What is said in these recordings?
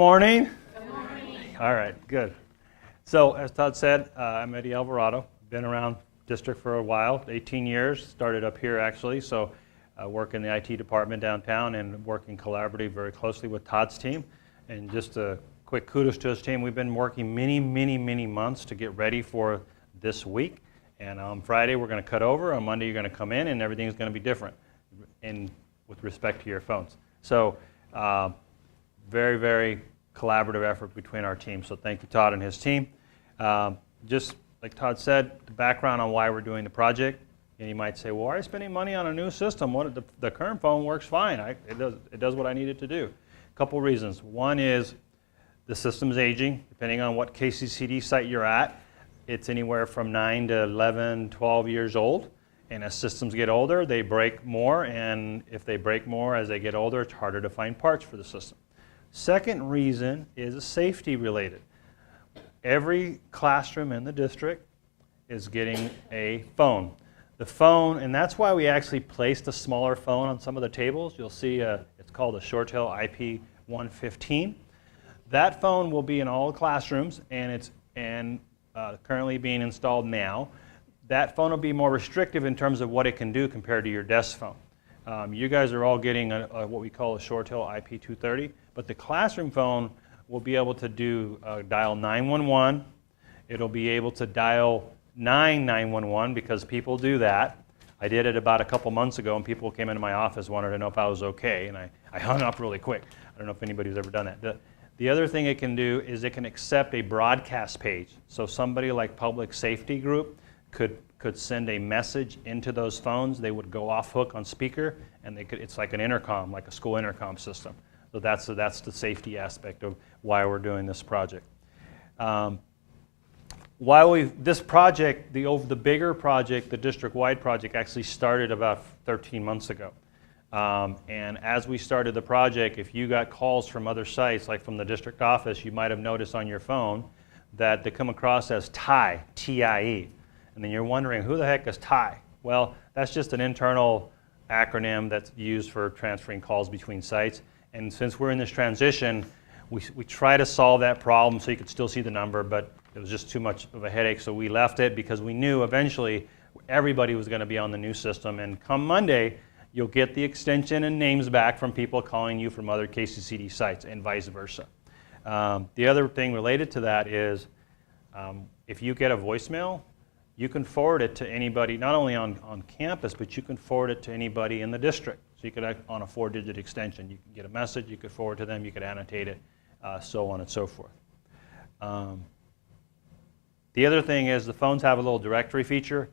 morning. Good morning. All right, good. So as Todd said, I'm Eddie Alvarado. Been around district for a while, 18 years. Started up here actually, so I work in the IT department downtown and working collaboratively very closely with Todd's team. And just a quick kudos to his team. We've been working many months to get ready for this week. And on Friday we're going to cut over. On Monday you're going to come in and everything's going to be different with respect to your phones. So very collaborative effort between our teams. So thank you, Todd and his team. Just like Todd said, the background on why we're doing the project. And you might say, well, why are you spending money on a new system? The current phone works fine. It does what I need it to do. A couple reasons. One is the system's aging. Depending on what KCCD site you're at, it's anywhere from 9 to 11, 12 years old. And as systems get older, they break more. And if they break more as they get older, it's harder to find parts for the system. Second reason is safety related. Every classroom in the district is getting a phone. The phone, and that's why we actually placed a smaller phone on some of the tables. You'll see it's called a ShoreTel IP115. That phone will be in all classrooms, and it's currently being installed now. That phone will be more restrictive in terms of what it can do compared to your desk phone. You guys are all getting what we call a ShoreTel IP230, but the classroom phone will be able to dial 911. It'll be able to dial 911 because people do that. I did it about a couple months ago, and people came into my office wanted to know if I was okay, and I hung up really quick. I don't know if anybody's ever done that. The other thing it can do is it can accept a broadcast page. So somebody like Public Safety Group could send a message into those phones. They would go off hook on speaker, and it's like an intercom, like a school intercom system. So that's the safety aspect of why we're doing this project. This project, the bigger project, the district-wide project, actually started about 13 months ago. And as we started the project, if you got calls from other sites, like from the district office, you might have noticed on your phone that they come across as TIE, T-I-E. And then you're wondering, who the heck is TIE? Well, that's just an internal acronym that's used for transferring calls between sites. And since we're in this transition, we try to solve that problem so you could still see the number, but it was just too much of a headache, so we left it because we knew eventually everybody was going to be on the new system. And come Monday, you'll get the extension and names back from people calling you from other KCCD sites and vice versa. The other thing related to that is if you get a voicemail, you can forward it to anybody, not only on campus, but you can forward it to anybody in the district. So you could, on a 4-digit extension, you can get a message, you could forward to them, you could annotate it, so on and so forth. The other thing is the phones have a little directory feature.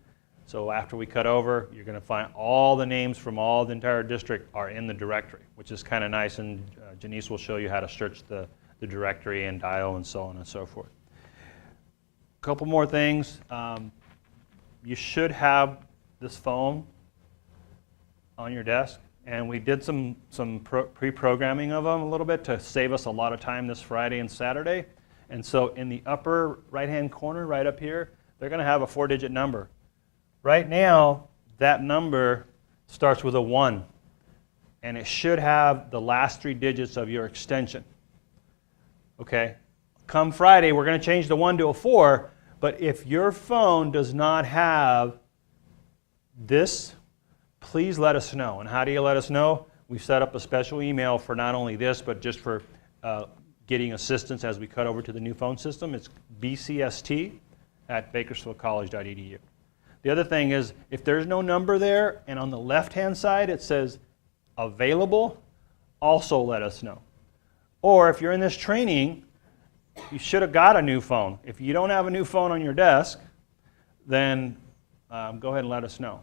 So after we cut over, you're going to find all the names from all the entire district are in the directory, which is kind of nice. And Janice will show you how to search the directory and dial and so on and so forth. A couple more things. You should have this phone on your desk. And we did some pre-programming of them a little bit to save us a lot of time this Friday and Saturday. And so in the upper right-hand corner, right up here, they're going to have a 4-digit number. Right now, that number starts with a 1, and it should have the last 3 digits of your extension. Okay? Come Friday, we're going to change the 1 to a 4, but if your phone does not have this, please let us know. And how do you let us know? We've set up a special email for not only this, but just for getting assistance as we cut over to the new phone system. It's bcst@bakersfieldcollege.edu. The other thing is, if there's no number there, and on the left-hand side it says available, also let us know. Or if you're in this training, you should have got a new phone. If you don't have a new phone on your desk, then go ahead and let us know.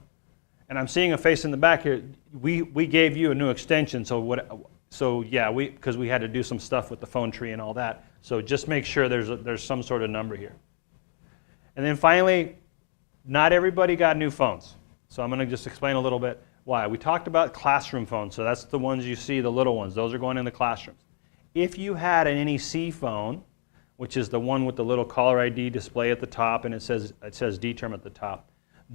And I'm seeing a face in the back here. We gave you a new extension, because we had to do some stuff with the phone tree and all that. So just make sure there's some sort of number here. And then finally, not everybody got new phones. So I'm going to just explain a little bit why. We talked about classroom phones, so that's the ones you see, the little ones. Those are going in the classrooms. If you had an NEC phone, which is the one with the little caller ID display at the top, and it says D-term at the top,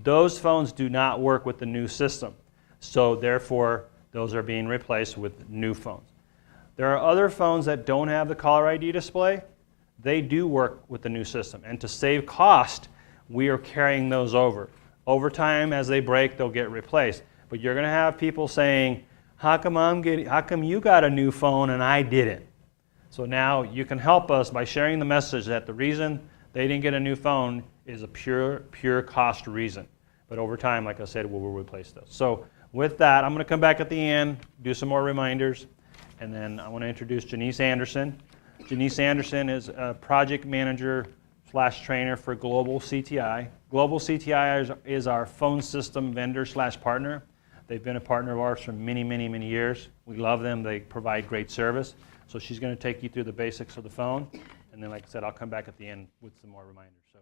those phones do not work with the new system. So therefore, those are being replaced with new phones. There are other phones that don't have the caller ID display. They do work with the new system. And to save cost, we are carrying those over. Over time, as they break, they'll get replaced. But you're going to have people saying, how come you got a new phone and I didn't? So now you can help us by sharing the message that the reason they didn't get a new phone is a pure cost reason. But over time, like I said, we'll replace those. So with that, I'm going to come back at the end, do some more reminders, and then I want to introduce Janice Anderson. Janice Anderson is a project manager / trainer for Global CTI. Global CTI is our phone system vendor / partner. They've been a partner of ours for many, many, many years. We love them. They provide great service. So she's going to take you through the basics of the phone. And then, like I said, I'll come back at the end with some more reminders. So,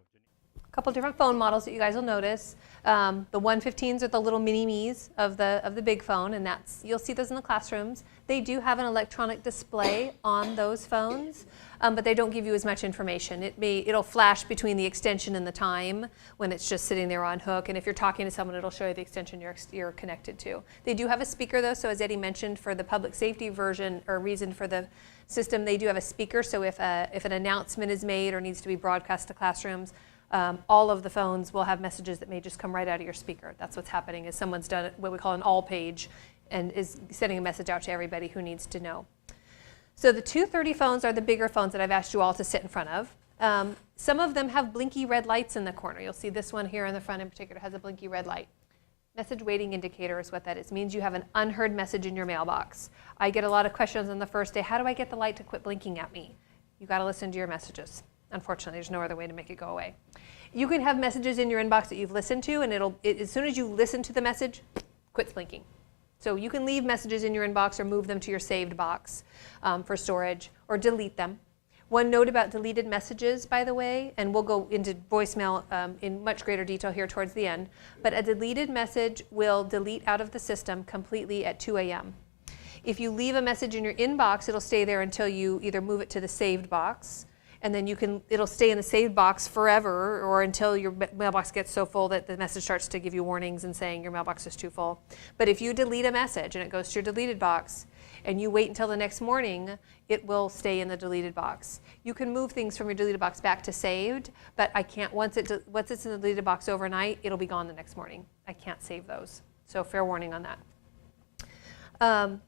a couple different phone models that you guys will notice. The 115s are the little mini-me's of the big phone, and you'll see those in the classrooms. They do have an electronic display on those phones, but they don't give you as much information. It'll flash between the extension and the time when it's just sitting there on hook, and if you're talking to someone, it'll show you the extension you're connected to. They do have a speaker though, so as Eddie mentioned, for the public safety version or reason for the system, they do have a speaker, so if an announcement is made or needs to be broadcast to classrooms, all of the phones will have messages that may just come right out of your speaker. That's what's happening, is someone's done what we call an all page and is sending a message out to everybody who needs to know. So the 230 phones are the bigger phones that I've asked you all to sit in front of. Some of them have blinky red lights in the corner. You'll see this one here in the front in particular has a blinky red light. Message waiting indicator is what that is. It means you have an unheard message in your mailbox. I get a lot of questions on the first day. How do I get the light to quit blinking at me? You got to listen to your messages. Unfortunately, there's no other way to make it go away. You can have messages in your inbox that you've listened to, and as soon as you listen to the message, quits blinking. So you can leave messages in your inbox or move them to your saved box for storage, or delete them. One note about deleted messages, by the way, and we'll go into voicemail in much greater detail here towards the end, but a deleted message will delete out of the system completely at 2 a.m. If you leave a message in your inbox, it'll stay there until you either move it to the saved box, and then it'll stay in the saved box forever, or until your mailbox gets so full that the message starts to give you warnings and saying your mailbox is too full. But if you delete a message and it goes to your deleted box, and you wait until the next morning, it will stay in the deleted box. You can move things from your deleted box back to saved, but I can't, once it's in the deleted box overnight, it'll be gone the next morning. I can't save those. So fair warning on that.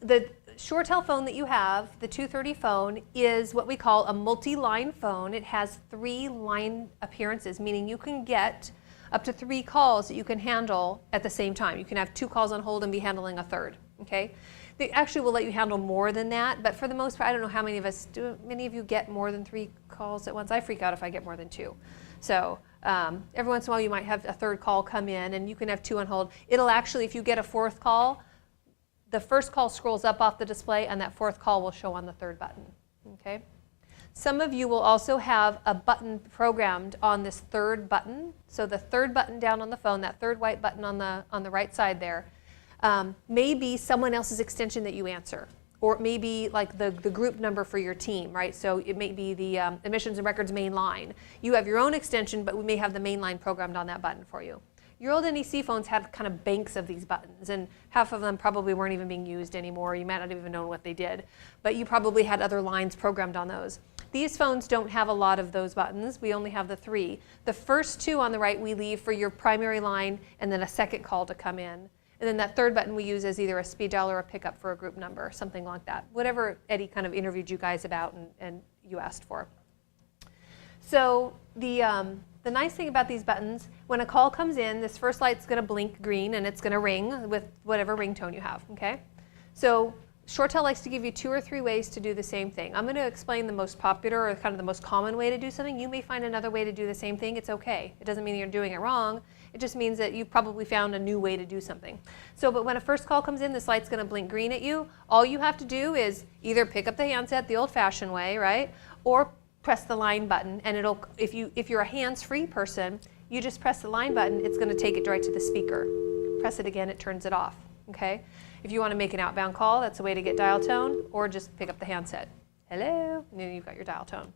The ShoreTel phone that you have, the 230 phone, is what we call a multi-line phone. It has 3 line appearances, meaning you can get up to 3 calls that you can handle at the same time. You can have 2 calls on hold and be handling a third, okay? They actually will let you handle more than that, but for the most part, I don't know how many of us, do many of you get more than 3 calls at once? I freak out if I get more than 2. So every once in a while you might have a third call come in, and you can have 2 on hold. It'll actually, if you get a 4th call, the first call scrolls up off the display, and that 4th call will show on the 3rd button, okay? Some of you will also have a button programmed on this 3rd button. So the 3rd button down on the phone, that 3rd white button on the right side there, may be someone else's extension that you answer, or it may be like the group number for your team, right? So it may be the admissions and records main line. You have your own extension, but we may have the main line programmed on that button for you. Your old NEC phones had kind of banks of these buttons, and half of them probably weren't even being used anymore. You might not even know what they did, but you probably had other lines programmed on those. These phones don't have a lot of those buttons. We only have the 3. The first 2 on the right we leave for your primary line and then a second call to come in. And then that 3rd button we use as either a speed dial or a pickup for a group number, something like that. Whatever Eddie kind of interviewed you guys about and you asked for. So the nice thing about these buttons, when a call comes in, this first light's going to blink green and it's going to ring with whatever ringtone you have, okay? So ShoreTel likes to give you 2 or 3 ways to do the same thing. I'm going to explain the most popular or kind of the most common way to do something. You may find another way to do the same thing. It's okay. It doesn't mean you're doing it wrong. It just means that you've probably found a new way to do something. So, but when a first call comes in, this light's going to blink green at you. All you have to do is either pick up the handset the old-fashioned way, right, or press the line button, and it'll, if you're a hands-free person, you just press the line button, it's going to take it right to the speaker. Press it again, it turns it off, okay? If you want to make an outbound call, that's a way to get dial tone, or just pick up the handset. Hello, and then you've got your dial tone.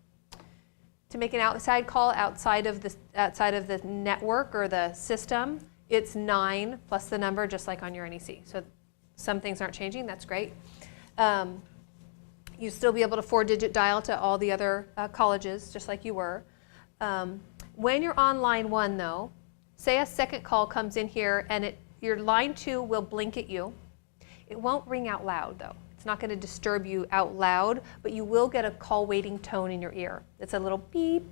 To make an outside call outside of the network or the system, it's 9 plus the number, just like on your NEC. So some things aren't changing, that's great. You'll still be able to 4-digit dial to all the other colleges, just like you were. When you're on line 1, though, say a second call comes in here and your line 2 will blink at you. It won't ring out loud, though. It's not going to disturb you out loud, but you will get a call waiting tone in your ear. It's a little beep.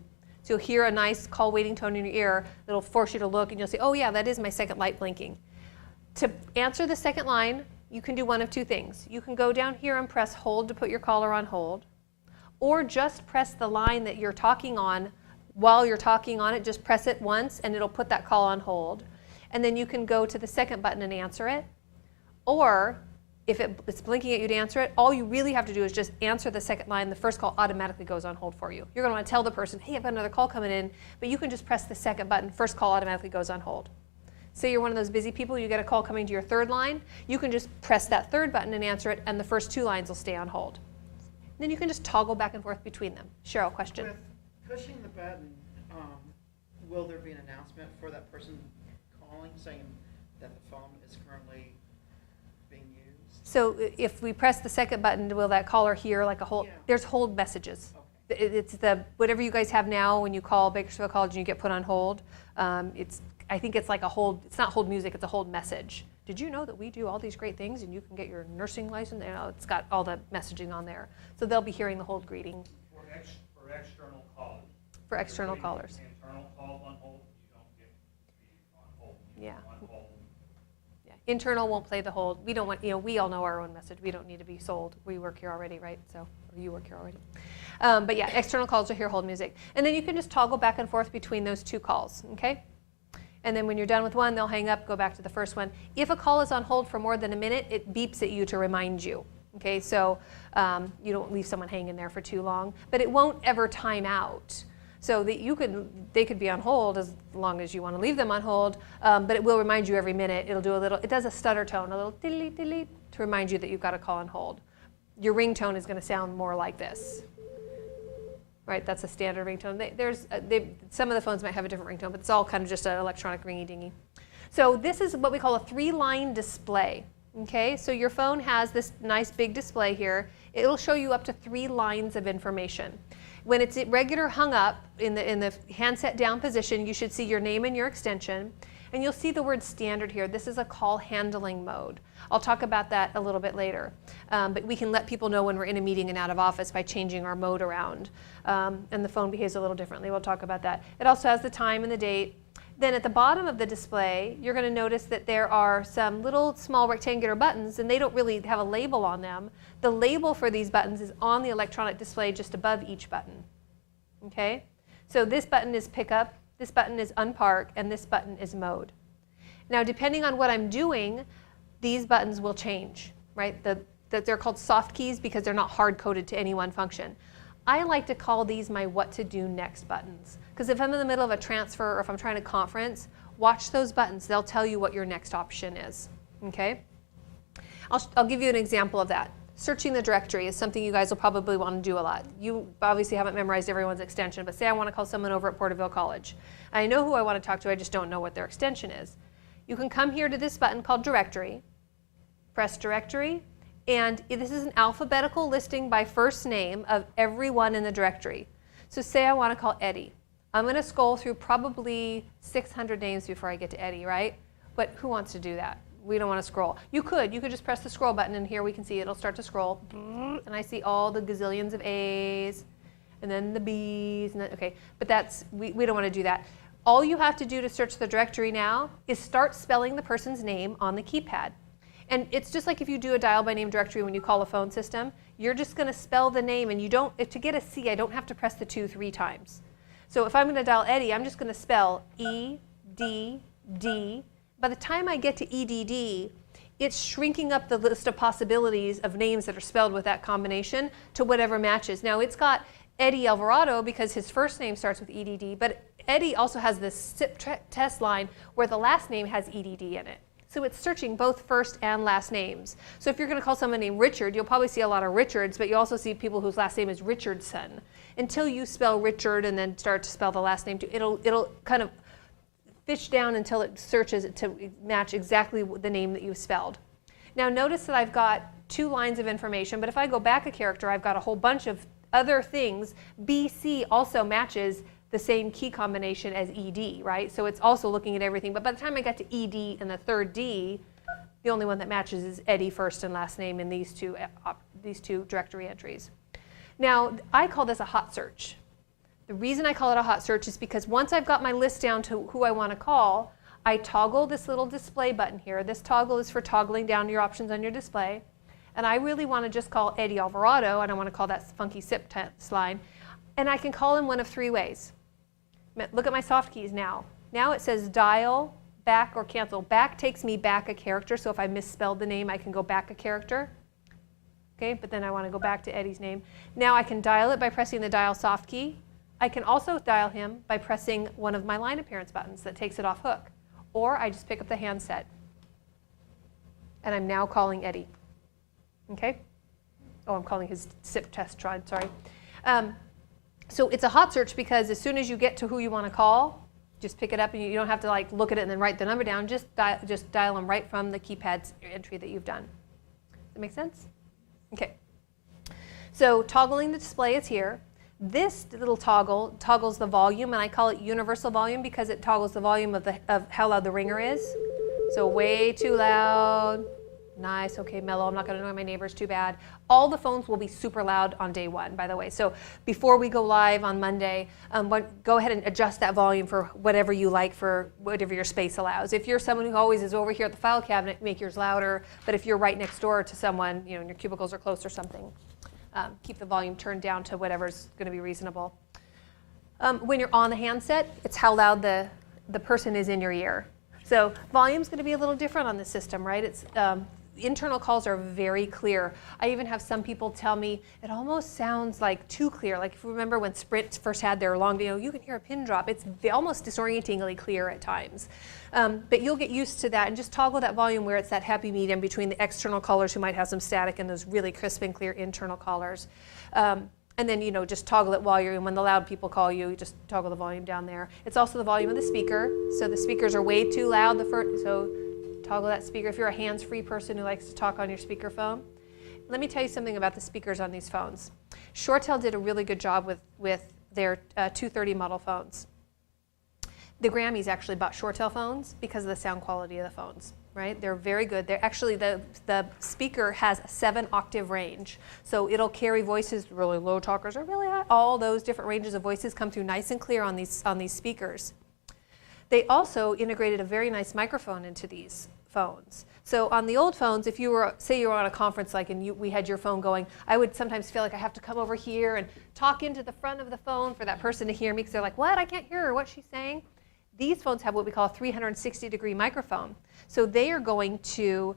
So you'll hear a nice call waiting tone in your ear that'll force you to look, and you'll say, oh yeah, that is my second light blinking. To answer the second line, you can do one of two things. You can go down here and press hold to put your caller on hold, or just press the line that you're talking on while you're talking on it. Just press it once and it'll put that call on hold. And then you can go to the second button and answer it. Or if it's blinking at you to answer it, all you really have to do is just answer the second line. The first call automatically goes on hold for you. You're going to want to tell the person, hey, I've got another call coming in, but you can just press the second button. First call automatically goes on hold. Say you're one of those busy people, you get a call coming to your third line, you can just press that third button and answer it, and the first 2 lines will stay on hold. And then you can just toggle back and forth between them. Cheryl, question? With pushing the button, will there be an announcement for that person calling saying that the phone is currently being used? So if we press the second button, will that caller hear like a hold? Yeah. There's hold messages. Okay. It's whatever you guys have now when you call Bakersfield College and you get put on hold. I think it's like a hold, it's not hold music, it's a hold message. Did you know that we do all these great things and you can get your nursing license? You know, it's got all the messaging on there. So they'll be hearing the hold greeting. For external callers. For external callers. Internal calls on hold, you don't get to be on hold. Yeah. On hold. Yeah. Internal won't play the hold. We don't want, we all know our own message. We don't need to be sold. We work here already, right? So, or you work here already. But yeah, external calls will hear hold music. And then you can just toggle back and forth between those 2 calls, okay? And then when you're done with one, they'll hang up, go back to the first one. If a call is on hold for more than a minute, it beeps at you to remind you. Okay, so you don't leave someone hanging there for too long, but it won't ever time out. So that they could be on hold as long as you want to leave them on hold, but it will remind you every minute. It'll do it does a stutter tone, a little dilly dilly, to remind you that you've got a call on hold. Your ringtone is going to sound more like this. Right, that's a standard ringtone. Some of the phones might have a different ringtone, but it's all kind of just an electronic ringy-dingy. So this is what we call a 3-line display. Okay, so your phone has this nice big display here. It'll show you up to 3 lines of information. When it's regular hung up in the handset down position, you should see your name and your extension, and you'll see the word standard here. This is a call handling mode. I'll talk about that a little bit later. But we can let people know when we're in a meeting and out of office by changing our mode around. And the phone behaves a little differently. We'll talk about that. It also has the time and the date. Then at the bottom of the display, you're going to notice that there are some little small rectangular buttons, and they don't really have a label on them. The label for these buttons is on the electronic display just above each button. Okay? So this button is pickup, this button is unpark, and this button is mode. Now, depending on what I'm doing, these buttons will change, right? They're called soft keys because they're not hard-coded to any one function. I like to call these my what to do next buttons. Because if I'm in the middle of a transfer or if I'm trying to conference, watch those buttons. They'll tell you what your next option is. Okay? I'll give you an example of that. Searching the directory is something you guys will probably want to do a lot. You obviously haven't memorized everyone's extension, but say I want to call someone over at Porterville College. I know who I want to talk to, I just don't know what their extension is. You can come here to this button called Directory, press Directory, and this is an alphabetical listing by first name of everyone in the directory. So say I want to call Eddie. I'm going to scroll through probably 600 names before I get to Eddie, right? But who wants to do that? We don't want to scroll. You could just press the scroll button, and here we can see it'll start to scroll. And I see all the gazillions of A's, and then the B's, and then, okay. But we don't want to do that. All you have to do to search the directory now is start spelling the person's name on the keypad. And it's just like if you do a dial by name directory when you call a phone system, you're just going to spell the name, and to get a C, I don't have to press the 2 3 times. So if I'm going to dial Eddie, I'm just going to spell E-D-D. By the time I get to E-D-D, it's shrinking up the list of possibilities of names that are spelled with that combination to whatever matches. Now it's got Eddie Alvarado because his first name starts with E-D-D, but Eddie also has this SIP test line where the last name has E-D-D in it. So it's searching both first and last names. So if you're going to call someone named Richard, you'll probably see a lot of Richards, but you also see people whose last name is Richardson. Until you spell Richard and then start to spell the last name too, it'll kind of fish down until it searches to match exactly the name that you've spelled. Now notice that I've got 2 lines of information, but if I go back a character, I've got a whole bunch of other things. BC also matches the same key combination as ED, right? So it's also looking at everything, but by the time I got to ED and the third D, the only one that matches is Eddie first and last name in these two directory entries. Now, I call this a hot search. The reason I call it a hot search is because once I've got my list down to who I want to call, I toggle this little display button here. This toggle is for toggling down your options on your display. And I really want to just call Eddie Alvarado, and I want to call that funky SIP line. And I can call him one of 3 ways. Look at my soft keys now. Now it says dial, back, or cancel. Back takes me back a character, so if I misspelled the name, I can go back a character. Okay, but then I want to go back to Eddie's name. Now I can dial it by pressing the dial soft key. I can also dial him by pressing one of my line appearance buttons that takes it off hook. Or I just pick up the handset. And I'm now calling Eddie. Okay? Oh, I'm calling his SIP test line, sorry. So it's a hot search because as soon as you get to who you want to call, just pick it up and you don't have to like look at it and then write the number down. Just dial them right from the keypad entry that you've done. Does that make sense? Okay. So toggling the display is here. This little toggle toggles the volume, and I call it universal volume because it toggles the volume of how loud the ringer is. So way too loud. Nice, okay, mellow. I'm not going to annoy my neighbors too bad. All the phones will be super loud on day 1, by the way. So before we go live on Monday, go ahead and adjust that volume for whatever you like, for whatever your space allows. If you're someone who always is over here at the file cabinet, make yours louder. But if you're right next door to someone, and your cubicles are close or something, keep the volume turned down to whatever's going to be reasonable. When you're on the handset, it's how loud the person is in your ear. So volume's going to be a little different on this system, right? It's internal calls are very clear. I even have some people tell me it almost sounds like too clear. Like if you remember when Sprint first had their long, you can hear a pin drop. It's almost disorientingly clear at times. But you'll get used to that and just toggle that volume where it's that happy medium between the external callers who might have some static and those really crisp and clear internal callers. And then, just toggle it while when the loud people call you, just toggle the volume down there. It's also the volume of the speaker. So the speakers are way too loud. So toggle that speaker. If you're a hands-free person who likes to talk on your speakerphone. Let me tell you something about the speakers on these phones. ShoreTel did a really good job with their 230 model phones. The Grammys actually bought ShoreTel phones because of the sound quality of the phones. Right? They're very good. They're actually, the speaker has a 7-octave range. So it'll carry voices, really low talkers or really high. All those different ranges of voices come through nice and clear on these speakers. They also integrated a very nice microphone into these phones. So on the old phones, if you were, say you were on a conference we had your phone going, I would sometimes feel like I have to come over here and talk into the front of the phone for that person to hear me because they're like, what? I can't hear her. What's she saying? These phones have what we call a 360-degree microphone. So they are going to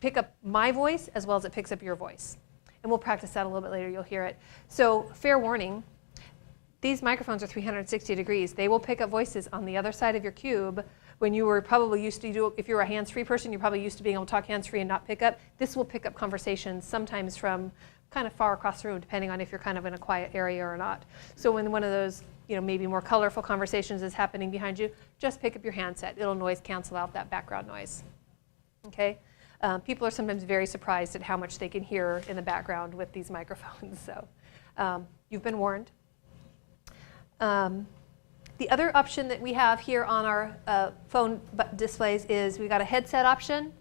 pick up my voice as well as it picks up your voice. And we'll practice that a little bit later. You'll hear it. So fair warning, these microphones are 360 degrees. They will pick up voices on the other side of your cube when you were probably used to do, if you're a hands-free person, you're probably used to being able to talk hands-free and not pick up. This will pick up conversations sometimes from kind of far across the room, depending on if you're kind of in a quiet area or not. So when one of those maybe more colorful conversations is happening behind you, just pick up your handset. It'll noise cancel out that background noise. Okay? People are sometimes very surprised at how much they can hear in the background with these microphones. So you've been warned. The other option that we have here on our phone displays is we've got a headset option.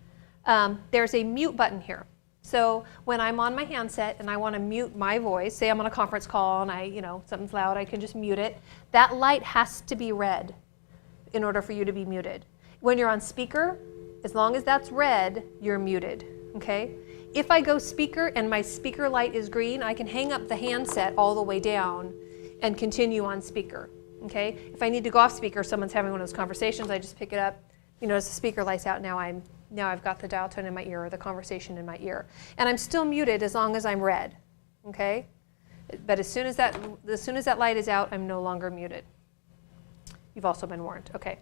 There's a mute button here. So when I'm on my handset and I want to mute my voice, say I'm on a conference call and something's loud, I can just mute it. That light has to be red in order for you to be muted. When you're on speaker, as long as that's red, you're muted, okay? If I go speaker and my speaker light is green, I can hang up the handset all the way down and continue on speaker, okay? If I need to go off speaker, someone's having one of those conversations, I just pick it up. As the speaker light's out, now I've got the dial tone in my ear or the conversation in my ear. And I'm still muted as long as I'm red, okay? But as soon as that light is out, I'm no longer muted. You've also been warned, okay.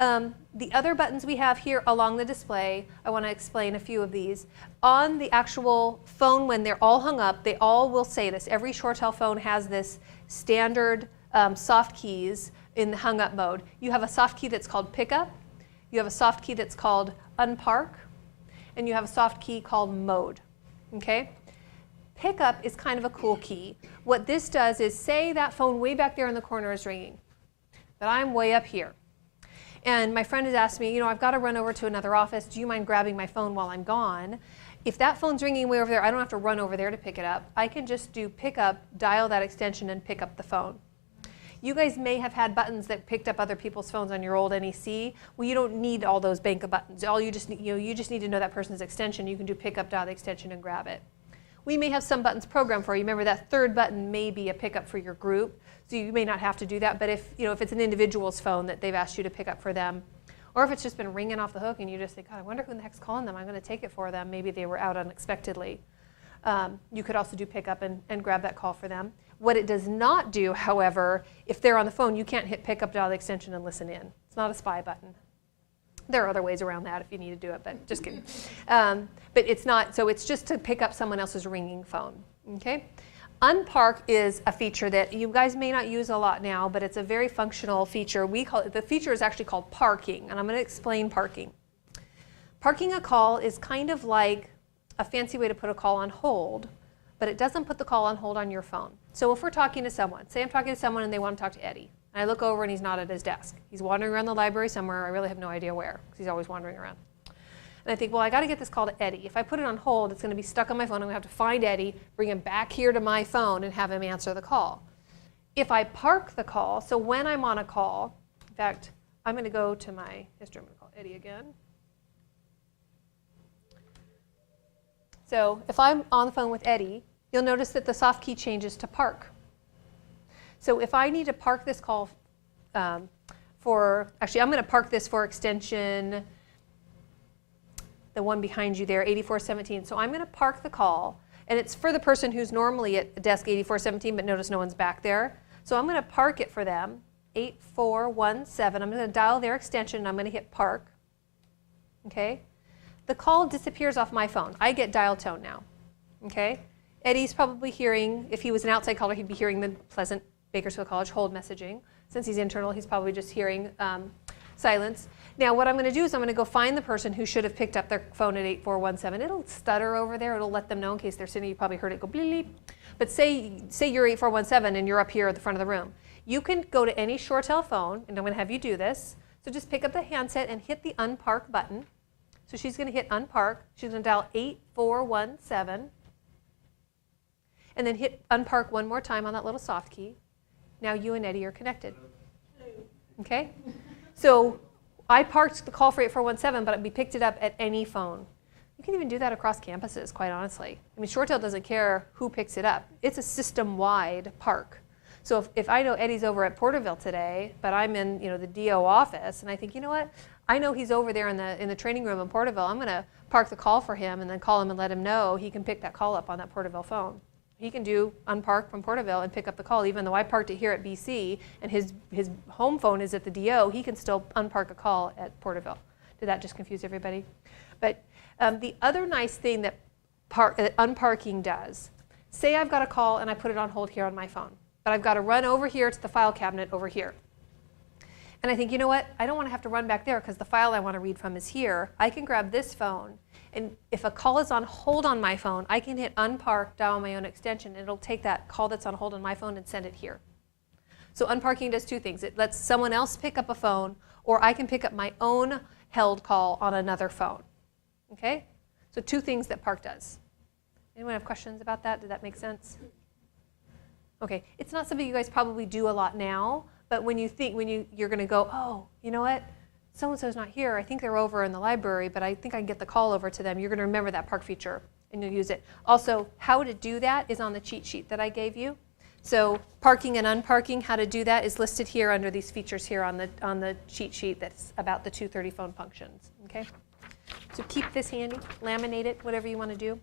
The other buttons we have here along the display, I want to explain a few of these. On the actual phone, when they're all hung up, they all will say this. Every ShoreTel phone has this standard soft keys in the hung up mode. You have a soft key that's called pickup. You have a soft key that's called unpark. and you have a soft key called mode. Okay? Pickup is kind of a cool key. What this does is, say that phone way back there in the corner is ringing, but I'm way up here. And my friend has asked me, I've got to run over to another office. Do you mind grabbing my phone while I'm gone? If that phone's ringing way over there, I don't have to run over there to pick it up. I can just do pickup, dial that extension, and pick up the phone. You guys may have had buttons that picked up other people's phones on your old NEC. Well, you don't need all those bank of buttons. All you just need, you just need to know that person's extension. You can do pickup, dial the extension, and grab it. We may have some buttons programmed for you. Remember, that third button may be a pickup for your group, so you may not have to do that. But if it's an individual's phone that they've asked you to pick up for them, or if it's just been ringing off the hook and you just think, God, I wonder who the heck's calling them. I'm going to take it for them. Maybe they were out unexpectedly. You could also do pickup and grab that call for them. What it does not do, however, if they're on the phone, you can't hit pickup, dial the extension, and listen in. It's not a spy button. There are other ways around that if you need to do it, but just kidding. But it's not, so it's just to pick up someone else's ringing phone, okay? Unpark is a feature that you guys may not use a lot now, but it's a very functional feature. The feature is actually called parking, and I'm going to explain parking. Parking a call is kind of like a fancy way to put a call on hold, but it doesn't put the call on hold on your phone. So if we're talking to someone, say I'm talking to someone and they want to talk to Eddie, and I look over and he's not at his desk. He's wandering around the library somewhere. I really have no idea where, because he's always wandering around. And I think, well, I got to get this call to Eddie. If I put it on hold, it's going to be stuck on my phone. I'm going to have to find Eddie, bring him back here to my phone, and have him answer the call. If I park the call, so when I'm on a call, in fact, I'm going to go to my history. I'm going to call Eddie again. So if I'm on the phone with Eddie, you'll notice that the soft key changes to park. So if I need to park this call I'm going to park this for extension, the one behind you there, 8417. So I'm going to park the call, and it's for the person who's normally at desk 8417, but notice no one's back there. So I'm going to park it for them, 8417. I'm going to dial their extension, and I'm going to hit park. Okay? The call disappears off my phone. I get dial tone now. Okay? Eddie's probably hearing, if he was an outside caller, he'd be hearing the pleasant Bakersfield College hold messaging. Since he's internal, he's probably just hearing silence. Now what I'm going to do is I'm going to go find the person who should have picked up their phone at 8417. It'll stutter over there. It'll let them know in case they're sitting. You probably heard it go bleep, bleep. But say you're 8417 and you're up here at the front of the room. You can go to any ShoreTel phone, and I'm going to have you do this. So just pick up the handset and hit the unpark button. So she's going to hit unpark. She's going to dial 8417. And then hit unpark one more time on that little soft key. Now you and Eddie are connected. Okay? So I parked the call for 8417, but we picked it up at any phone. You can even do that across campuses, quite honestly. I mean, ShoreTel doesn't care who picks it up. It's a system-wide park. So if I know Eddie's over at Porterville today, but I'm in the DO office, and I think, you know what? I know he's over there in the training room in Porterville. I'm going to park the call for him and then call him and let him know he can pick that call up on that Porterville phone. He can do unpark from Porterville and pick up the call. Even though I parked it here at BC and his home phone is at the DO, he can still unpark a call at Porterville. Did that just confuse everybody? But the other nice thing that unparking does, say I've got a call and I put it on hold here on my phone, but I've got to run over here to the file cabinet over here. And I think, you know what? I don't want to have to run back there because the file I want to read from is here. I can grab this phone, and if a call is on hold on my phone, I can hit unpark, dial my own extension, and it'll take that call that's on hold on my phone and send it here. So unparking does two things. It lets someone else pick up a phone, or I can pick up my own held call on another phone. Okay? So two things that park does. Anyone have questions about that? Did that make sense? Okay. It's not something you guys probably do a lot now, but when you're going to go, oh, you know what? So-and-so's not here. I think they're over in the library, but I think I can get the call over to them. You're going to remember that park feature, and you'll use it. Also, how to do that is on the cheat sheet that I gave you. So parking and unparking, how to do that is listed here under these features here on the cheat sheet that's about the 230 phone functions. Okay? So keep this handy, laminate it, whatever you want to do.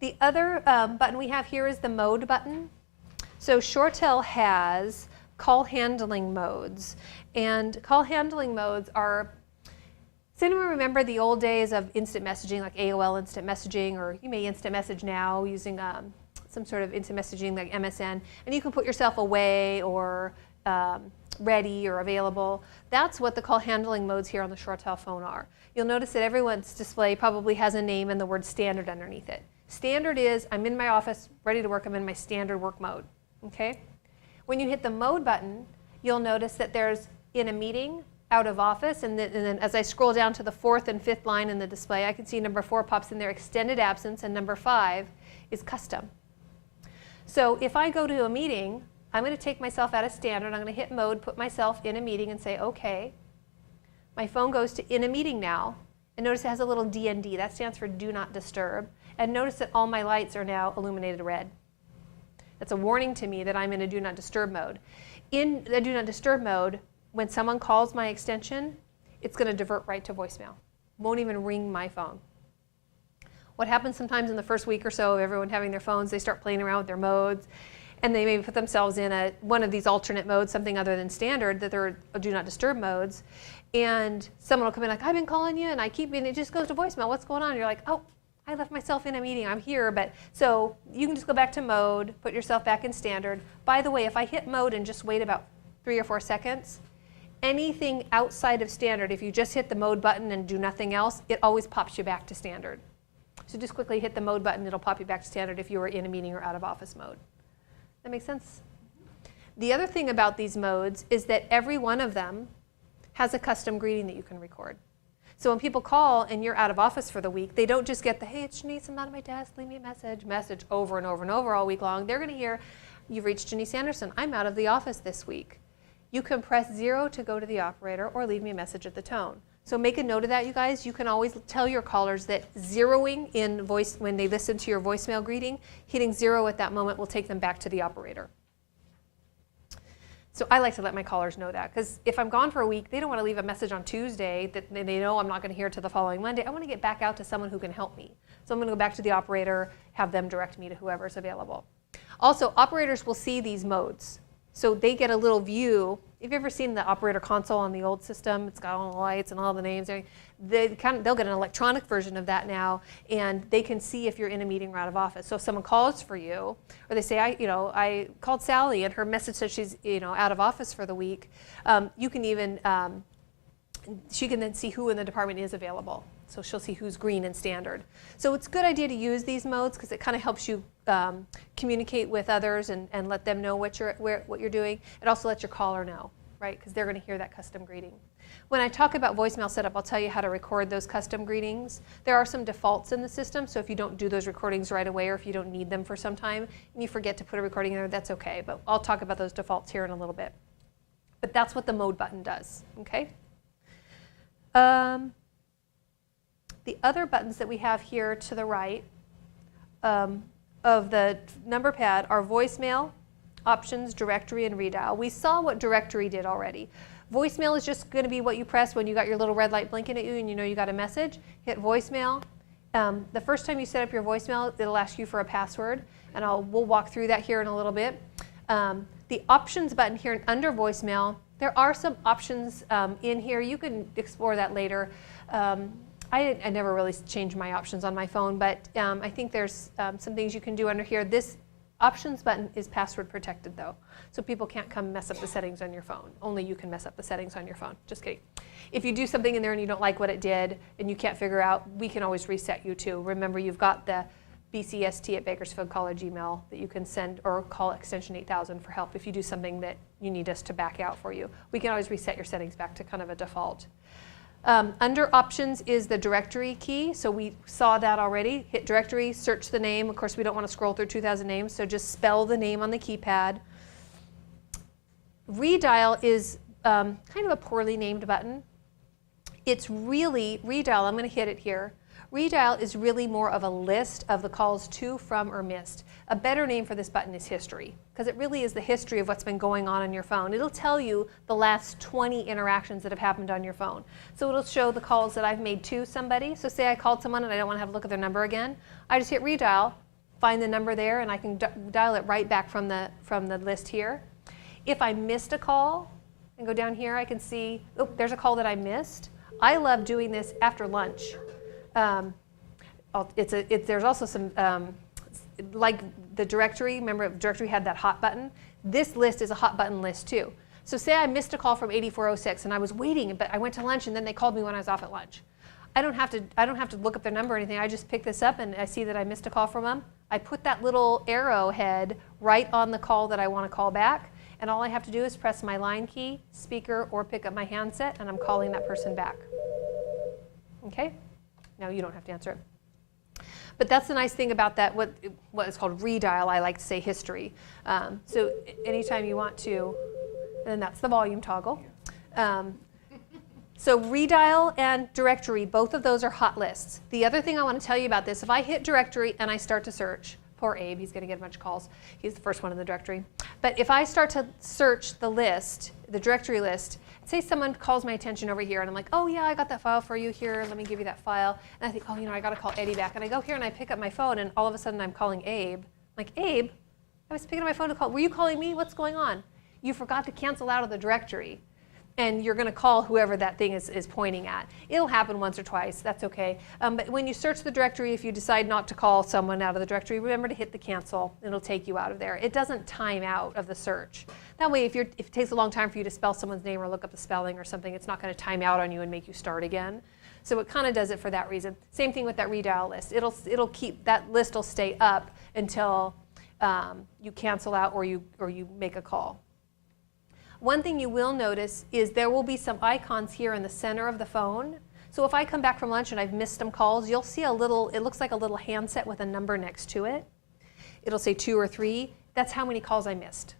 The other button we have here is the mode button. So ShoreTel has call handling modes. And call handling modes are, does anyone remember the old days of instant messaging, like AOL instant messaging, or you may instant message now using some sort of instant messaging like MSN, and you can put yourself away or ready or available. That's what the call handling modes here on the ShoreTel phone are. You'll notice that everyone's display probably has a name and the word standard underneath it. Standard is, I'm in my office, ready to work, I'm in my standard work mode, okay? When you hit the mode button, you'll notice that there's in a meeting, out of office, and then as I scroll down to the 4th and 5th line in the display, I can see number 4 pops in there, extended absence, and number 5 is custom. So if I go to a meeting, I'm going to take myself out of standard, I'm going to hit mode, put myself in a meeting and say, okay. My phone goes to in a meeting now, and notice it has a little DND, that stands for do not disturb, and notice that all my lights are now illuminated red. That's a warning to me that I'm in a do not disturb mode. In the do not disturb mode, when someone calls my extension, it's going to divert right to voicemail. Won't even ring my phone. What happens sometimes in the first week or so of everyone having their phones, they start playing around with their modes, and they maybe put themselves in one of these alternate modes, something other than standard, that they're do not disturb modes, and someone will come in like, I've been calling you, and it just goes to voicemail. What's going on? And you're like, oh, I left myself in a meeting, I'm here, but so you can just go back to mode, put yourself back in standard. By the way, if I hit mode and just wait about 3 or 4 seconds, anything outside of standard, if you just hit the mode button and do nothing else, it always pops you back to standard. So just quickly hit the mode button, it'll pop you back to standard if you were in a meeting or out of office mode. That makes sense? The other thing about these modes is that every one of them has a custom greeting that you can record. So when people call and you're out of office for the week, they don't just get the, hey, it's Janice, I'm not at my desk, leave me a message over and over and over all week long. They're going to hear, you've reached Janice Anderson, I'm out of the office this week. You can press 0 to go to the operator or leave me a message at the tone. So make a note of that, you guys. You can always tell your callers that zeroing in voice, when they listen to your voicemail greeting, hitting 0 at that moment will take them back to the operator. So I like to let my callers know that, because if I'm gone for a week, they don't want to leave a message on Tuesday that they know I'm not going to hear till the following Monday. I want to get back out to someone who can help me. So I'm going to go back to the operator, have them direct me to whoever's available. Also, operators will see these modes. So they get a little view. If you've ever seen the operator console on the old system, it's got all the lights and all the names. They'll get an electronic version of that now, and they can see if you're in a meeting or out of office. So if someone calls for you, or they say, I called Sally and her message says she's out of office for the week, you can even she can then see who in the department is available. So she'll see who's green and standard. So it's a good idea to use these modes because it kind of helps you communicate with others and let them know what you're doing. It also lets your caller know, right? Because they're going to hear that custom greeting. When I talk about voicemail setup, I'll tell you how to record those custom greetings. There are some defaults in the system, so if you don't do those recordings right away or if you don't need them for some time and you forget to put a recording in there, that's okay. But I'll talk about those defaults here in a little bit. But that's what the mode button does, okay? The other buttons that we have here to the right of the number pad are voicemail, options, directory, and redial. We saw what directory did already. Voicemail is just going to be what you press when you got your little red light blinking at you and you know you got a message. Hit voicemail. The first time you set up your voicemail, it'll ask you for a password, and we'll walk through that here in a little bit. The options button here under voicemail, there are some options in here. You can explore that later. I never really changed my options on my phone, but I think there's some things you can do under here. This options button is password protected though, so people can't come mess up the settings on your phone. Only you can mess up the settings on your phone. Just kidding. If you do something in there and you don't like what it did and you can't figure out, we can always reset you too. Remember, you've got the bcst@bakersfieldcollege email that you can send or call extension 8000 for help if you do something that you need us to back out for you. We can always reset your settings back to kind of a default. Under options is the directory key, so we saw that already. Hit directory, search the name. Of course, we don't want to scroll through 2,000 names, so just spell the name on the keypad. Redial is kind of a poorly named button. It's really, redial, I'm going to hit it here. Redial is really more of a list of the calls to, from, or missed. A better name for this button is history, because it really is the history of what's been going on your phone. It'll tell you the last 20 interactions that have happened on your phone. So it'll show the calls that I've made to somebody. So say I called someone and I don't want to have a look at their number again. I just hit redial, find the number there, and I can dial it right back from the list here. If I missed a call and go down here, I can see, oh, there's a call that I missed. I love doing this after lunch. There's also some, like the directory, remember directory had that hot button? This list is a hot button list too. So say I missed a call from 8406 and I was waiting, but I went to lunch and then they called me when I was off at lunch. I don't have to look up their number or anything. I just pick this up and I see that I missed a call from them. I put that little arrowhead right on the call that I want to call back, and all I have to do is press my line key, speaker, or pick up my handset, and I'm calling that person back. Okay? Now you don't have to answer it. But that's the nice thing about that, what is called redial. I like to say history. So anytime you want to, and then that's the volume toggle. So redial and directory, both of those are hot lists. The other thing I want to tell you about this, if I hit directory and I start to search, poor Abe, he's going to get a bunch of calls. He's the first one in the directory. But if I start to search the list, the directory list, say someone calls my attention over here and I'm like, oh yeah, I got that file for you here, let me give you that file. And I think, oh, I got to call Eddie back. And I go here and I pick up my phone and all of a sudden I'm calling Abe. I'm like, Abe, I was picking up my phone to call. Were you calling me? What's going on? You forgot to cancel out of the directory. And you're going to call whoever that thing is pointing at. It'll happen once or twice. That's okay. But when you search the directory, if you decide not to call someone out of the directory, remember to hit the cancel. It'll take you out of there. It doesn't time out of the search. That way, if it takes a long time for you to spell someone's name or look up the spelling or something, it's not going to time out on you and make you start again. So it kind of does it for that reason. Same thing with that redial list. It'll keep, that list will stay up until you cancel out or you make a call. One thing you will notice is there will be some icons here in the center of the phone. So if I come back from lunch and I've missed some calls, you'll see a little, it looks like a little handset with a number next to it. It'll say 2 or 3. That's how many calls I missed.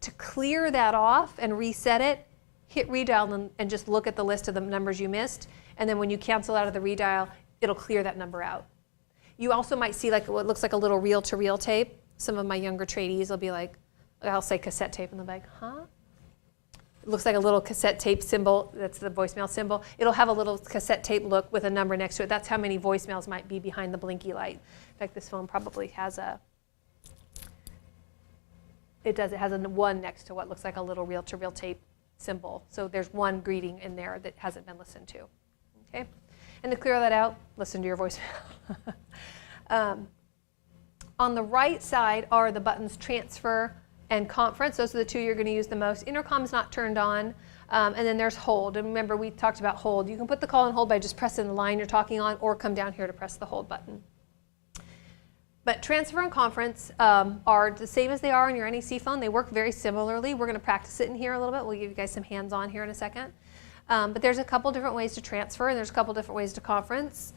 To clear that off and reset it, hit redial and just look at the list of the numbers you missed. And then when you cancel out of the redial, it'll clear that number out. You also might see like what looks like a little reel-to-reel tape. Some of my younger tradies will be like, I'll say cassette tape, and they'll be like, huh? It looks like a little cassette tape symbol. That's the voicemail symbol. It'll have a little cassette tape look with a number next to it. That's how many voicemails might be behind the blinky light. In fact, this phone probably has it has a 1 next to what looks like a little reel-to-reel tape symbol. So there's one greeting in there that hasn't been listened to. Okay? And to clear that out, listen to your voicemail. On the right side are the buttons transfer and conference. Those are the two you're going to use the most. Intercom's not turned on. And then there's hold. And remember, we talked about hold. You can put the call on hold by just pressing the line you're talking on or come down here to press the hold button. But transfer and conference are the same as they are on your NEC phone. They work very similarly. We're going to practice it in here a little bit. We'll give you guys some hands-on here in a second. But there's a couple different ways to transfer, and there's a couple different ways to conference.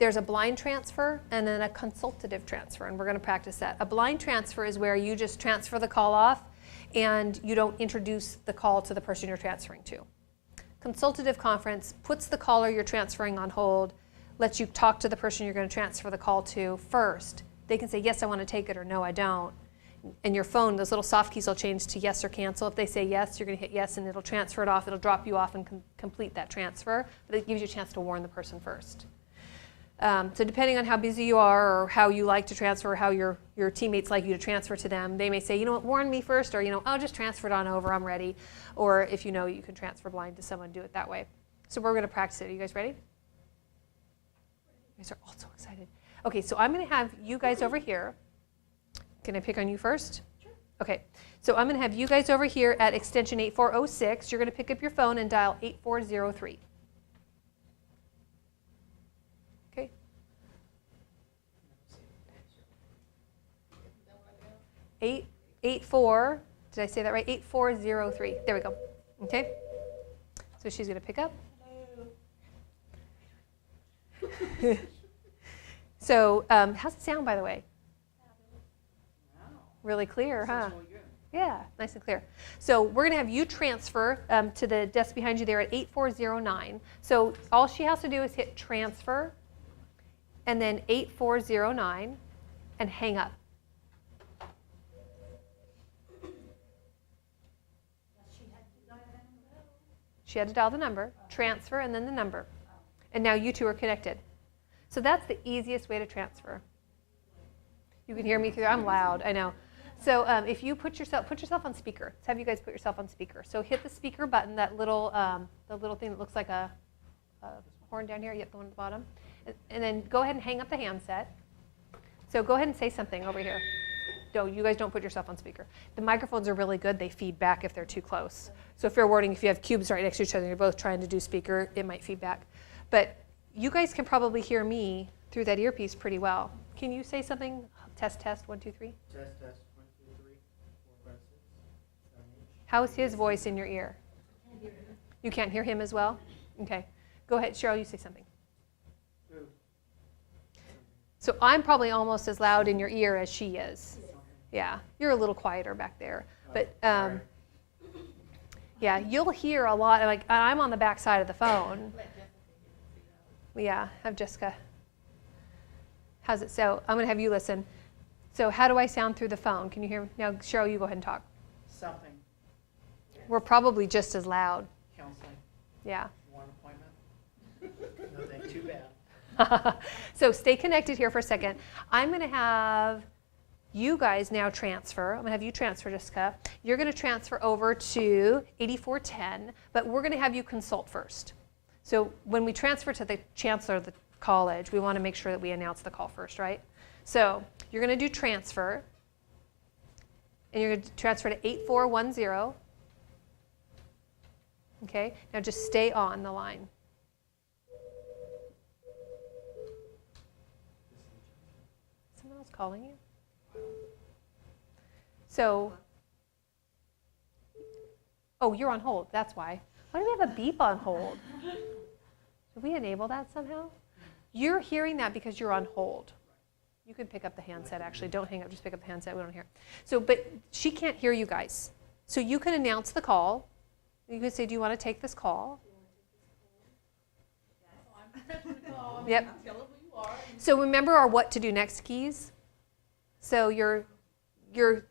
There's a blind transfer and then a consultative transfer, and we're going to practice that. A blind transfer is where you just transfer the call off and you don't introduce the call to the person you're transferring to. Consultative conference puts the caller you're transferring on hold, lets you talk to the person you're going to transfer the call to first. They can say, yes, I want to take it, or no, I don't. And your phone, those little soft keys will change to yes or cancel. If they say yes, you're going to hit yes, and it'll transfer it off. It'll drop you off and complete that transfer, but it gives you a chance to warn the person first. So depending on how busy you are or how you like to transfer, or how your teammates like you to transfer to them, they may say, you know what, warn me first, or I'll just transfer it on over, I'm ready. Or if you can transfer blind to someone, do it that way. So we're going to practice it. Are you guys ready? You guys are all so excited. Okay, so I'm going to have you guys over here. Can I pick on you first? Sure. Okay, so I'm going to have you guys over here at extension 8406. You're going to pick up your phone and dial 8403. 884, did I say that right? 8403. There we go. Okay? So she's going to pick up. Hello. So how's it sound, by the way? Wow. Really clear, huh? Really good. Yeah, nice and clear. So we're going to have you transfer to the desk behind you there at 8409. So all she has to do is hit transfer and then 8409 and hang up. She had to dial the number, transfer, and then the number. And now you two are connected. So that's the easiest way to transfer. You can hear me through there. I'm loud, I know. So if you put yourself on speaker. Let's have you guys put yourself on speaker. So hit the speaker button, that little the little thing that looks like a horn down here. Yep, the one at the bottom. And then go ahead and hang up the handset. So go ahead and say something over here. no, you guys don't put yourself on speaker. The microphones are really good. They feed back if they're too close. So if you're wording, if you have cubes right next to each other, you're both trying to do speaker, it might feed back. But you guys can probably hear me through that earpiece pretty well. Can you say something? Test, test, 1, 2, 3. Test, test, 1, 2, 3, 4, 5, 6, 7, 8. How's his voice in your ear? You can't hear him as well? Okay. Go ahead, Cheryl, you say something. So I'm probably almost as loud in your ear as she is. Yeah, you're a little quieter back there. But yeah, you'll hear a lot. Like I'm on the back side of the phone. Yeah, have Jessica. How's it? So I'm going to have you listen. So how do I sound through the phone? Can you hear me? Now, Cheryl, you go ahead and talk. Something. We're probably just as loud. Counseling. Yeah. One appointment. Nothing too bad. So stay connected here for a second. I'm going to have you guys now transfer. I'm going to have you transfer, Jessica. You're going to transfer over to 8410, but we're going to have you consult first. So when we transfer to the chancellor of the college, we want to make sure that we announce the call first, right? So you're going to do transfer, and you're going to transfer to 8410. Okay, now just stay on the line. Someone else calling you? So, oh, you're on hold, that's why. Why do we have a beep on hold? Did we enable that somehow? You're hearing that because you're on hold. You can pick up the handset, actually. Don't hang up, just pick up the handset, we don't hear. So, but she can't hear you guys. So you can announce the call. You could say, do you want to take this call? Yep. So remember our what to do next keys? So your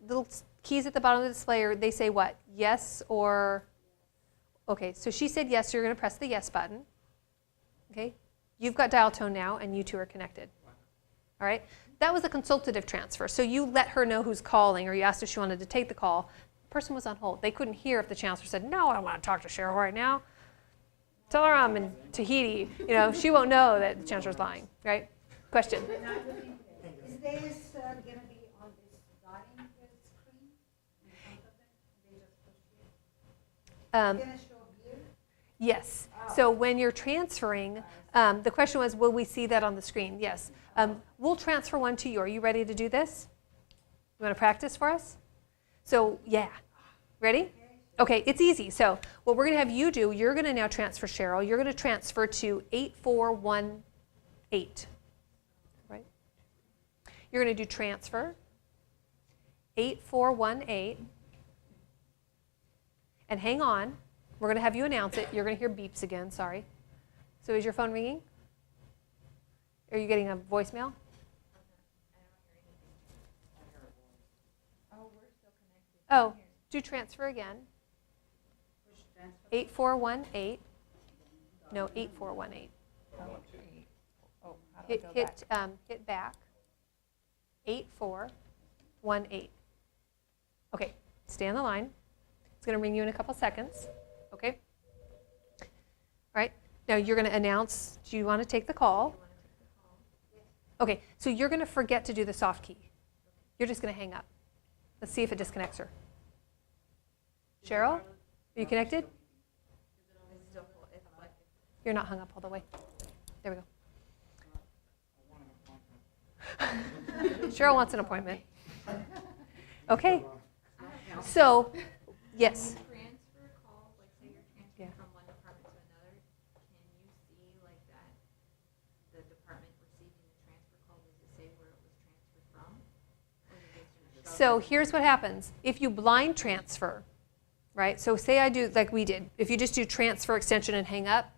little keys at the bottom of the display, they say what? Yes or, okay, so she said yes, so you're going to press the yes button. Okay, you've got dial tone now, and you two are connected. All right, that was a consultative transfer. So you let her know who's calling, or you asked if she wanted to take the call. The person was on hold. They couldn't hear if the chancellor said, no, I don't want to talk to Cheryl right now. Tell her I'm in Tahiti. You know, she won't know that the chancellor's lying, right? Question? Is this going to be on this dotting screen in front of them? They just push it? It's going to show here? Yes. So when you're transferring, the question was, will we see that on the screen? Yes. We'll transfer one to you. Are you ready to do this? You want to practice for us? So, yeah. Ready? Okay, it's easy. So what we're going to have you do, you're going to now transfer Cheryl. You're going to transfer to 8418. Right? You're going to do transfer 8418. And hang on. We're going to have you announce it. You're going to hear beeps again. Sorry. So is your phone ringing? Are you getting a voicemail? Oh, do transfer again. 8418. No, 8418. Hit back. 8418. Okay, stay on the line. It's going to ring you in a couple seconds. Okay? All right. Now you're going to announce, do you want to take the call? Okay, so you're going to forget to do the soft key. You're just going to hang up. Let's see if it disconnects her. Cheryl, are you connected? You're not hung up all the way. There we go. Cheryl wants an appointment. Okay. So, yes. Transfer calls, like say you're transferring from one department to another, can you see like that the department receiving the transfer call, does it say where it was transferred from? Or is it just So here's what happens. If you blind transfer, right? So say I do like we did. If you just do transfer extension and hang up,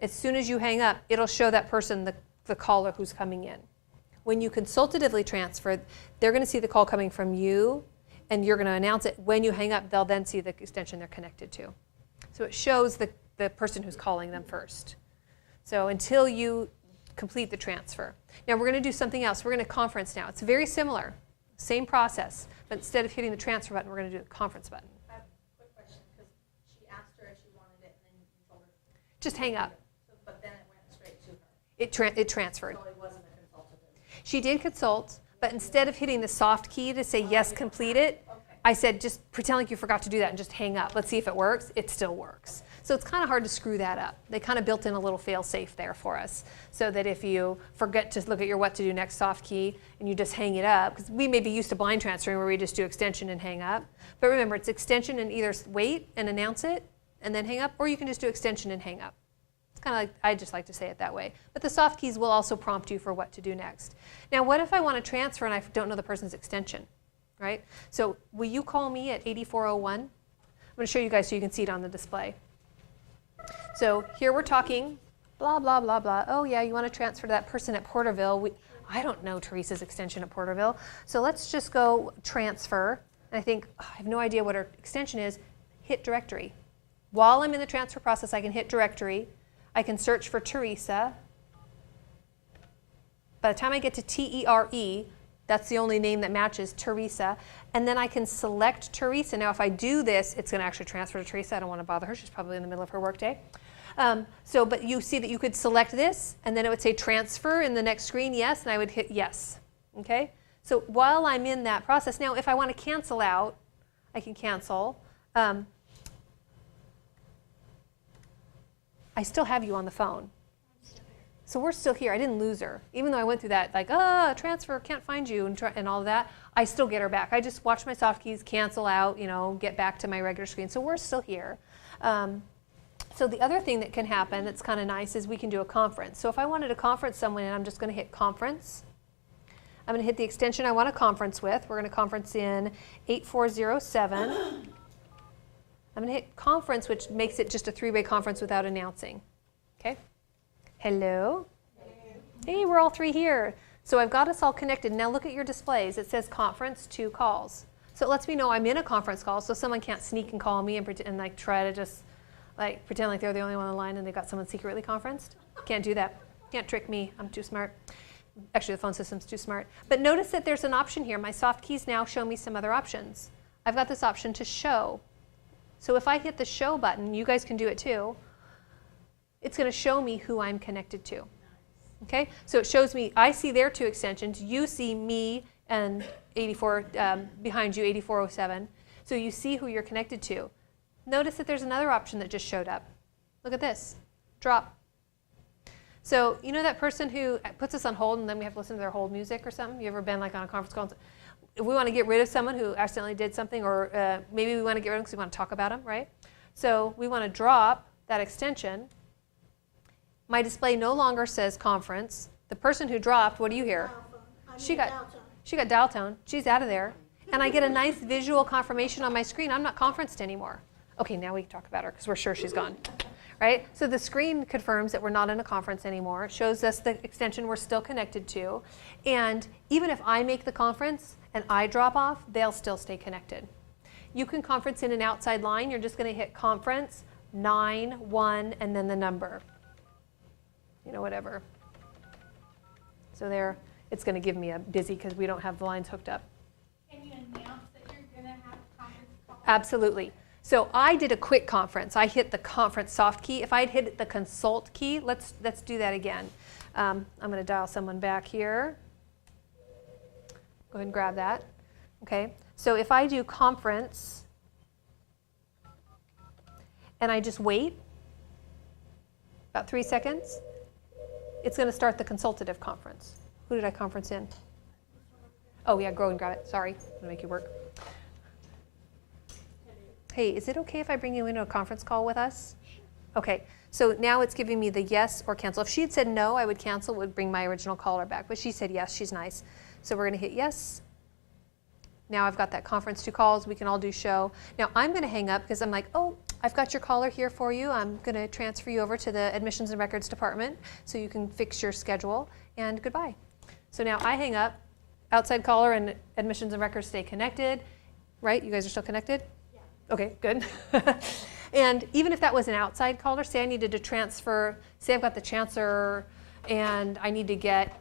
as soon as you hang up, it'll show that person the caller who's coming in. When you consultatively transfer, they're going to see the call coming from you, and you're going to announce it. When you hang up, they'll then see the extension they're connected to. So it shows the person who's calling them first. So until you complete the transfer. Now we're going to do something else. We're going to conference now. It's very similar, same process, but instead of hitting the transfer button, we're going to do the conference button. Quick question, because she asked her if she wanted it, and then you told her. Just hang up. So, but then it went straight to her. It transferred. So it wasn't a consultative. She did consult, But instead of hitting the soft key to say yes, complete it, I said just pretend like you forgot to do that and just hang up. Let's see if it works. It still works. So it's kind of hard to screw that up. They kind of built in a little fail-safe there for us so that if you forget to look at your what to do next soft key and you just hang it up, because we may be used to blind transferring where we just do extension and hang up. But remember, it's extension and either wait and announce it and then hang up, or you can just do extension and hang up. It's kind of like, I just like to say it that way. But the soft keys will also prompt you for what to do next. Now, what if I want to transfer and I don't know the person's extension, right? So will you call me at 8401? I'm going to show you guys so you can see it on the display. So here we're talking, blah, blah, blah, blah. Oh, yeah, you want to transfer to that person at Porterville. I don't know Teresa's extension at Porterville. So let's just go transfer. And I think, oh, I have no idea what her extension is. Hit directory. While I'm in the transfer process, I can hit directory. I can search for Teresa. By the time I get to T-E-R-E, that's the only name that matches, Teresa. And then I can select Teresa. Now, if I do this, it's going to actually transfer to Teresa. I don't want to bother her. She's probably in the middle of her workday. But you see that you could select this, and then it would say transfer in the next screen, yes, and I would hit yes. Okay? So while I'm in that process, now if I want to cancel out, I can cancel. I still have you on the phone. So we're still here. I didn't lose her. Even though I went through that, like, transfer, can't find you, and all of that, I still get her back. I just watch my soft keys, cancel out, get back to my regular screen. So we're still here. So the other thing that can happen that's kind of nice is we can do a conference. So if I wanted to conference someone, and I'm just going to hit conference. I'm going to hit the extension I want to conference with. We're going to conference in 8407. I'm going to hit conference, which makes it just a three-way conference without announcing. Okay? Hello? Hey, we're all three here. So I've got us all connected. Now look at your displays. It says conference 2 calls. So it lets me know I'm in a conference call, so someone can't sneak and call me and try to just pretend like they're the only one on the line and they got someone secretly conferenced. Can't do that. Can't trick me. I'm too smart. Actually, the phone system's too smart. But notice that there's an option here. My soft keys now show me some other options. I've got this option to show. So if I hit the show button, you guys can do it too, it's going to show me who I'm connected to. Okay? So it shows me, I see their 2 extensions, you see me and 84, behind you, 8407. So you see who you're connected to. Notice that there's another option that just showed up. Look at this, drop. So you know that person who puts us on hold and then we have to listen to their hold music or something? You ever been like on a conference call? If we want to get rid of someone who accidentally did something, or maybe we want to get rid of them because we want to talk about them, right? So we want to drop that extension. My display no longer says conference. The person who dropped, what do you hear? She got dial tone. She's out of there. And I get a nice visual confirmation on my screen. I'm not conferenced anymore. Okay, now we can talk about her because we're sure she's gone. Right? So the screen confirms that we're not in a conference anymore. It shows us the extension we're still connected to. And even if I make the conference and I drop off, they'll still stay connected. You can conference in an outside line. You're just going to hit conference 9-1 and then the number. Whatever. So there, it's going to give me a busy because we don't have the lines hooked up. Can you announce that you're going to have a conference call? Absolutely. So I did a quick conference. I hit the conference soft key. If I had hit the consult key, let's do that again. I'm going to dial someone back here. Go ahead and grab that. Okay. So if I do conference and I just wait about 3 seconds, it's going to start the consultative conference. Who did I conference in? Oh, yeah, go and grab it. Sorry, I'm going to make you work. Hey, is it okay if I bring you into a conference call with us? Okay, so now it's giving me the yes or cancel. If she had said no, I would cancel, would bring my original caller back. But she said yes, she's nice. So we're going to hit yes. Now I've got that conference 2 calls. We can all do show. Now I'm going to hang up because I'm like, oh, I've got your caller here for you. I'm going to transfer you over to the admissions and records department so you can fix your schedule. And goodbye. So now I hang up. Outside caller and admissions and records stay connected. Right? You guys are still connected? Yeah. Okay, good. And even if that was an outside caller, say I needed to transfer, say I've got the chancellor and I need to get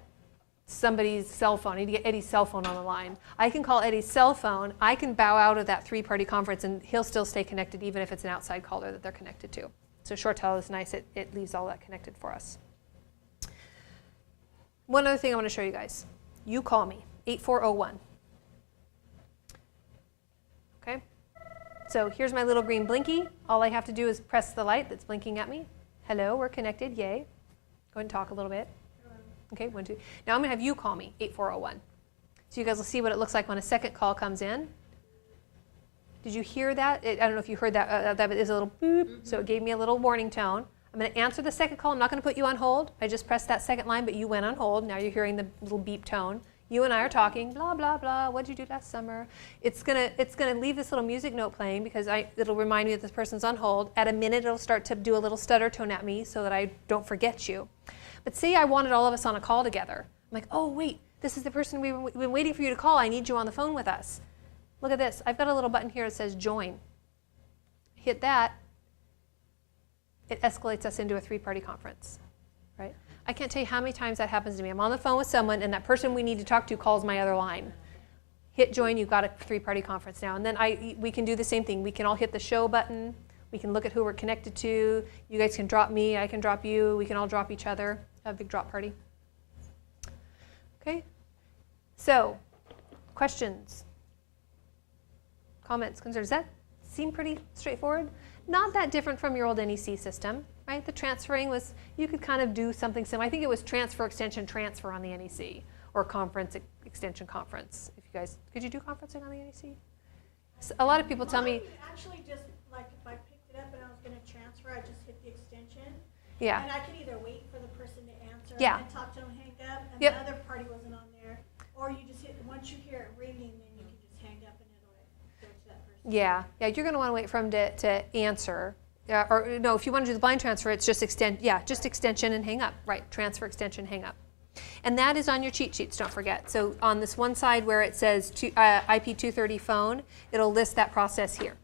somebody's cell phone. I need to get Eddie's cell phone on the line. I can call Eddie's cell phone. I can bow out of that 3-party conference and he'll still stay connected even if it's an outside caller that they're connected to. So ShoreTel is nice. It leaves all that connected for us. One other thing I want to show you guys. You call me. 8401. Okay? So here's my little green blinky. All I have to do is press the light that's blinking at me. Hello, we're connected, yay. Go ahead and talk a little bit. Okay, 1, 2. Now I'm going to have you call me, 8401. So you guys will see what it looks like when a second call comes in. Did you hear that? I don't know if you heard that. That is a little boop. So it gave me a little warning tone. I'm going to answer the second call. I'm not going to put you on hold. I just pressed that second line, but you went on hold. Now you're hearing the little beep tone. You and I are talking, blah, blah, blah. What did you do last summer? It's gonna leave this little music note playing because it'll remind me that this person's on hold. At a minute, it'll start to do a little stutter tone at me so that I don't forget you. But say I wanted all of us on a call together. I'm like, oh, wait, this is the person we've been waiting for you to call. I need you on the phone with us. Look at this. I've got a little button here that says join. Hit that. It escalates us into a 3-party conference, right? I can't tell you how many times that happens to me. I'm on the phone with someone, and that person we need to talk to calls my other line. Hit join, you've got a 3-party conference now. And then we can do the same thing. We can all hit the show button. We can look at who we're connected to. You guys can drop me. I can drop you. We can all drop each other. Have a big drop party. Okay? So, questions? Comments, concerns? Does that seem pretty straightforward? Not that different from your old NEC system, right? The transferring was, you could kind of do something similar. I think it was transfer, extension, transfer on the NEC, or conference, extension, conference. If you guys, could you do conferencing on the NEC? So a lot of people tell me. Actually, just like if I picked it up and I was going to transfer, I just hit the extension. Yeah. And I could either wait for the person to answer Yeah. and talk to them, hang up, and Yep. the other party wasn't on there. Or you just hit, once you hear it ringing, then you can just hang up and it'll go to that person. Yeah, you're going to want to wait for them to answer. Or no, if you want to do the blind transfer, it's just just extension and hang up. Right, transfer, extension, hang up. And that is on your cheat sheets, don't forget. So on this one side where it says IP 230 phone, it'll list that process here.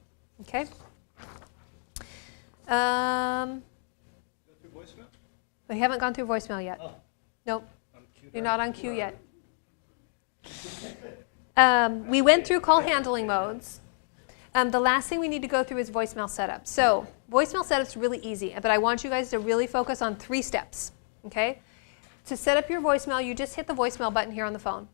Okay? We haven't gone through voicemail yet. Oh. Nope, you're not on queue yet. We went through call handling modes. The last thing we need to go through is voicemail setup. So voicemail setup's really easy, but I want you guys to really focus on 3 steps, okay? To set up your voicemail, you just hit the voicemail button here on the phone.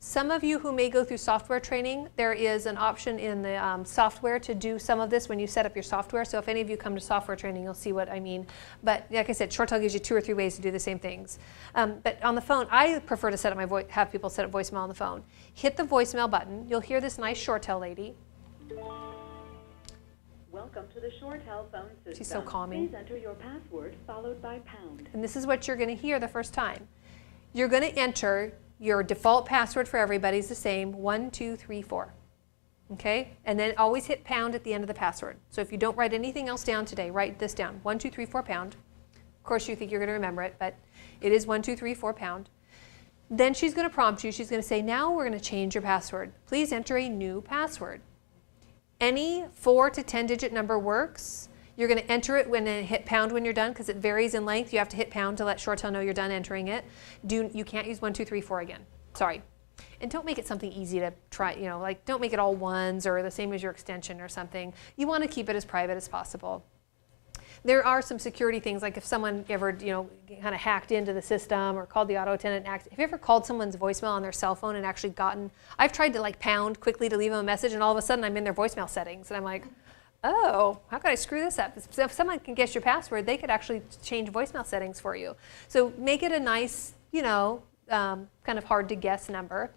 Some of you who may go through software training, there is an option in the software to do some of this when you set up your software. So if any of you come to software training, you'll see what I mean. But like I said, ShoreTel gives you 2 or 3 ways to do the same things. But on the phone, I prefer to set up have people set up voicemail on the phone. Hit the voicemail button. You'll hear this nice ShoreTel lady. Welcome to the ShoreTel phone system. She's so calming. Please enter your password followed by pound. And this is what you're going to hear the first time. You're going to enter your default password for everybody is the same, 1, 2, 3, 4. Okay? And then always hit pound at the end of the password. So if you don't write anything else down today, write this down, 1, 2, 3, 4 pound. Of course you think you're going to remember it, but it is 1, 2, 3, 4 pound. Then she's going to prompt you. She's going to say, now we're going to change your password. Please enter a new password. Any 4 to 10-digit number works. You're going to enter it when and hit pound when you're done because it varies in length. You have to hit pound to let ShoreTel know you're done entering it. You can't use 1, 2, 3, 4 again. Sorry. And don't make it something easy to try, like don't make it all ones or the same as your extension or something. You want to keep it as private as possible. There are some security things, like if someone ever, kind of hacked into the system or called the auto attendant. Have you ever called someone's voicemail on their cell phone and actually I've tried to pound quickly to leave them a message and all of a sudden I'm in their voicemail settings and I'm like, oh, how could I screw this up? So if someone can guess your password, they could actually change voicemail settings for you. So make it a nice, kind of hard to guess number.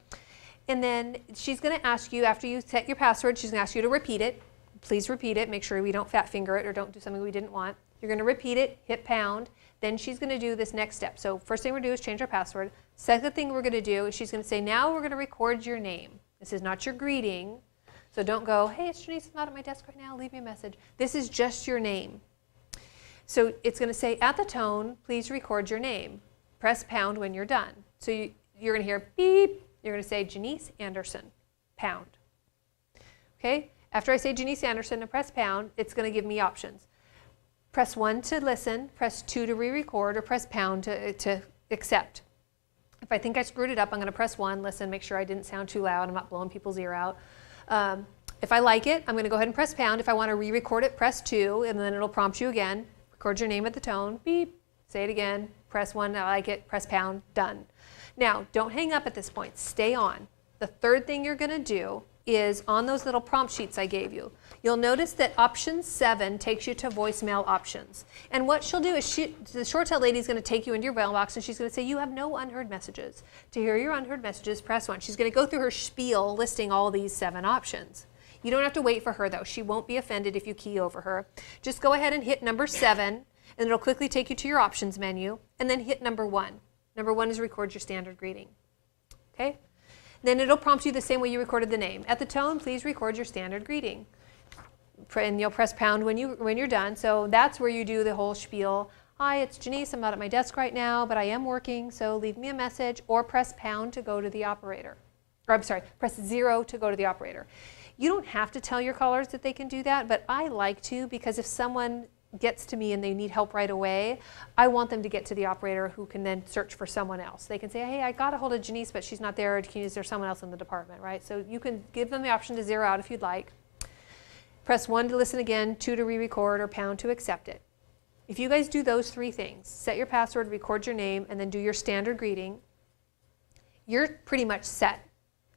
And then she's going to ask you, after you set your password, she's going to ask you to repeat it. Please repeat it. Make sure we don't fat finger it or don't do something we didn't want. You're going to repeat it, hit pound. Then she's going to do this next step. So first thing we're going to do is change our password. Second thing we're going to do is she's going to say, now we're going to record your name. This is not your greeting. So don't go, hey, it's Janice, I'm not at my desk right now, leave me a message. This is just your name. So it's going to say, at the tone, please record your name. Press pound when you're done. So you're going to hear beep. You're going to say Janice Anderson, pound. Okay? After I say Janice Anderson and press pound, it's going to give me options. Press 1 to listen, press 2 to re-record, or press pound to accept. If I think I screwed it up, I'm going to press 1, listen, make sure I didn't sound too loud, I'm not blowing people's ear out. If I like it, I'm going to go ahead and press pound. If I want to re-record it, press 2, and then it'll prompt you again. Record your name at the tone, beep, say it again, press 1, I like it, press pound, done. Now, don't hang up at this point. Stay on. The third thing you're going to do is on those little prompt sheets I gave you, you'll notice that option 7 takes you to voicemail options. And what she'll do is the short-tail lady is going to take you into your mailbox and she's going to say, you have no unheard messages. To hear your unheard messages, press 1. She's going to go through her spiel listing all these 7 options. You don't have to wait for her though. She won't be offended if you key over her. Just go ahead and hit number 7 and it'll quickly take you to your options menu and then hit number 1. Number 1 is record your standard greeting. Okay? Then it'll prompt you the same way you recorded the name. At the tone, please record your standard greeting. And you'll press pound when you're done. So that's where you do the whole spiel. Hi, it's Janice. I'm not at my desk right now, but I am working, so leave me a message, or press pound to go to the operator. Or I'm sorry, press 0 to go to the operator. You don't have to tell your callers that they can do that, but I like to, because if someone gets to me and they need help right away, I want them to get to the operator who can then search for someone else. They can say, hey, I got a hold of Janice, but she's not there. Is there someone else in the department, right? So you can give them the option to 0 out if you'd like. Press 1 to listen again, 2 to re-record, or pound to accept it. If you guys do those 3 things, set your password, record your name, and then do your standard greeting, you're pretty much set.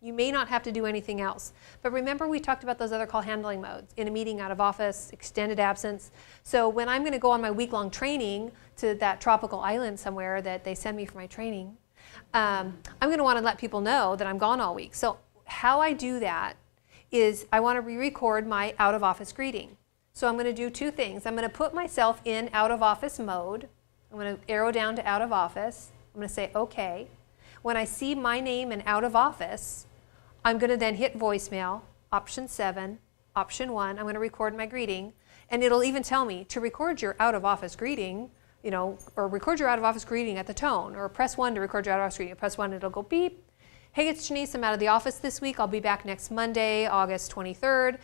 You may not have to do anything else. But remember we talked about those other call handling modes, in a meeting, out of office, extended absence. So when I'm going to go on my week-long training to that tropical island somewhere that they send me for my training, I'm going to want to let people know that I'm gone all week. So how I do that is I want to re-record my out-of-office greeting. So I'm going to do 2 things. I'm going to put myself in out-of-office mode. I'm going to arrow down to out-of-office. I'm going to say OK. When I see my name in out-of-office, I'm going to then hit voicemail, option 7, option 1. I'm going to record my greeting. And it'll even tell me to record your out-of-office greeting, you know, or record your out-of-office greeting at the tone, or press 1 to record your out-of-office greeting. Press 1, it'll go beep. Hey, it's Janice. I'm out of the office this week. I'll be back next Monday, August 23rd.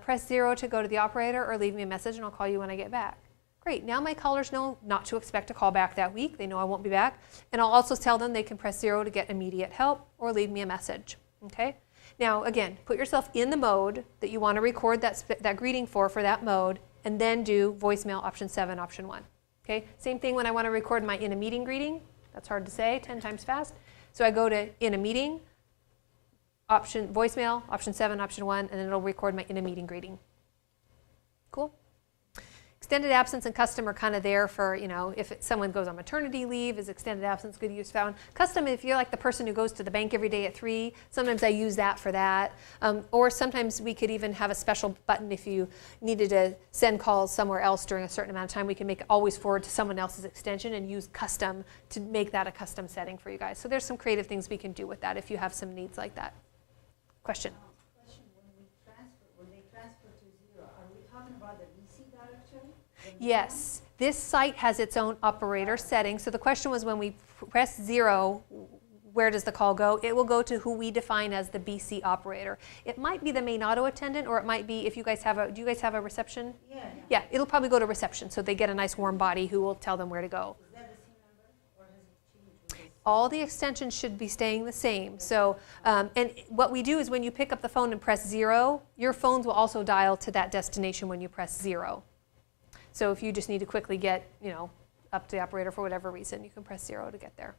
Press 0 to go to the operator, or leave me a message and I'll call you when I get back. Great. Now my callers know not to expect a call back that week. They know I won't be back. And I'll also tell them they can press 0 to get immediate help or leave me a message. Okay? Now, again, put yourself in the mode that you want to record that greeting for that mode, and then do voicemail option 7, option 1. Okay? Same thing when I want to record my in a meeting greeting. That's hard to say 10 times fast. So I go to in a meeting, option voicemail, option 7, option 1, and then it'll record my in a meeting greeting. Cool? Extended absence and custom are kind of there for, you know, if someone goes on maternity leave, is extended absence good use found? Custom, if you're like the person who goes to the bank every day at 3, sometimes I use that for that. Or sometimes we could even have a special button if you needed to send calls somewhere else during a certain amount of time. We can make it always forward to someone else's extension and use custom to make that a custom setting for you guys. So there's some creative things we can do with that if you have some needs like that. Question? Question, when they transfer to 0, are we talking about the VC directory? Yes, this site has its own operator setting. So the question was, when we press 0, where does the call go? It will go to who we define as the BC operator. It might be the main auto attendant, or it might be if you guys have do you guys have a reception? Yeah. Yeah, it'll probably go to reception, so they get a nice warm body who will tell them where to go. Is that the same number, or has it changed? All the extensions should be staying the same. So, and what we do is when you pick up the phone and press 0, your phones will also dial to that destination when you press 0. So if you just need to quickly get, you know, up to the operator for whatever reason, you can press 0 to get there.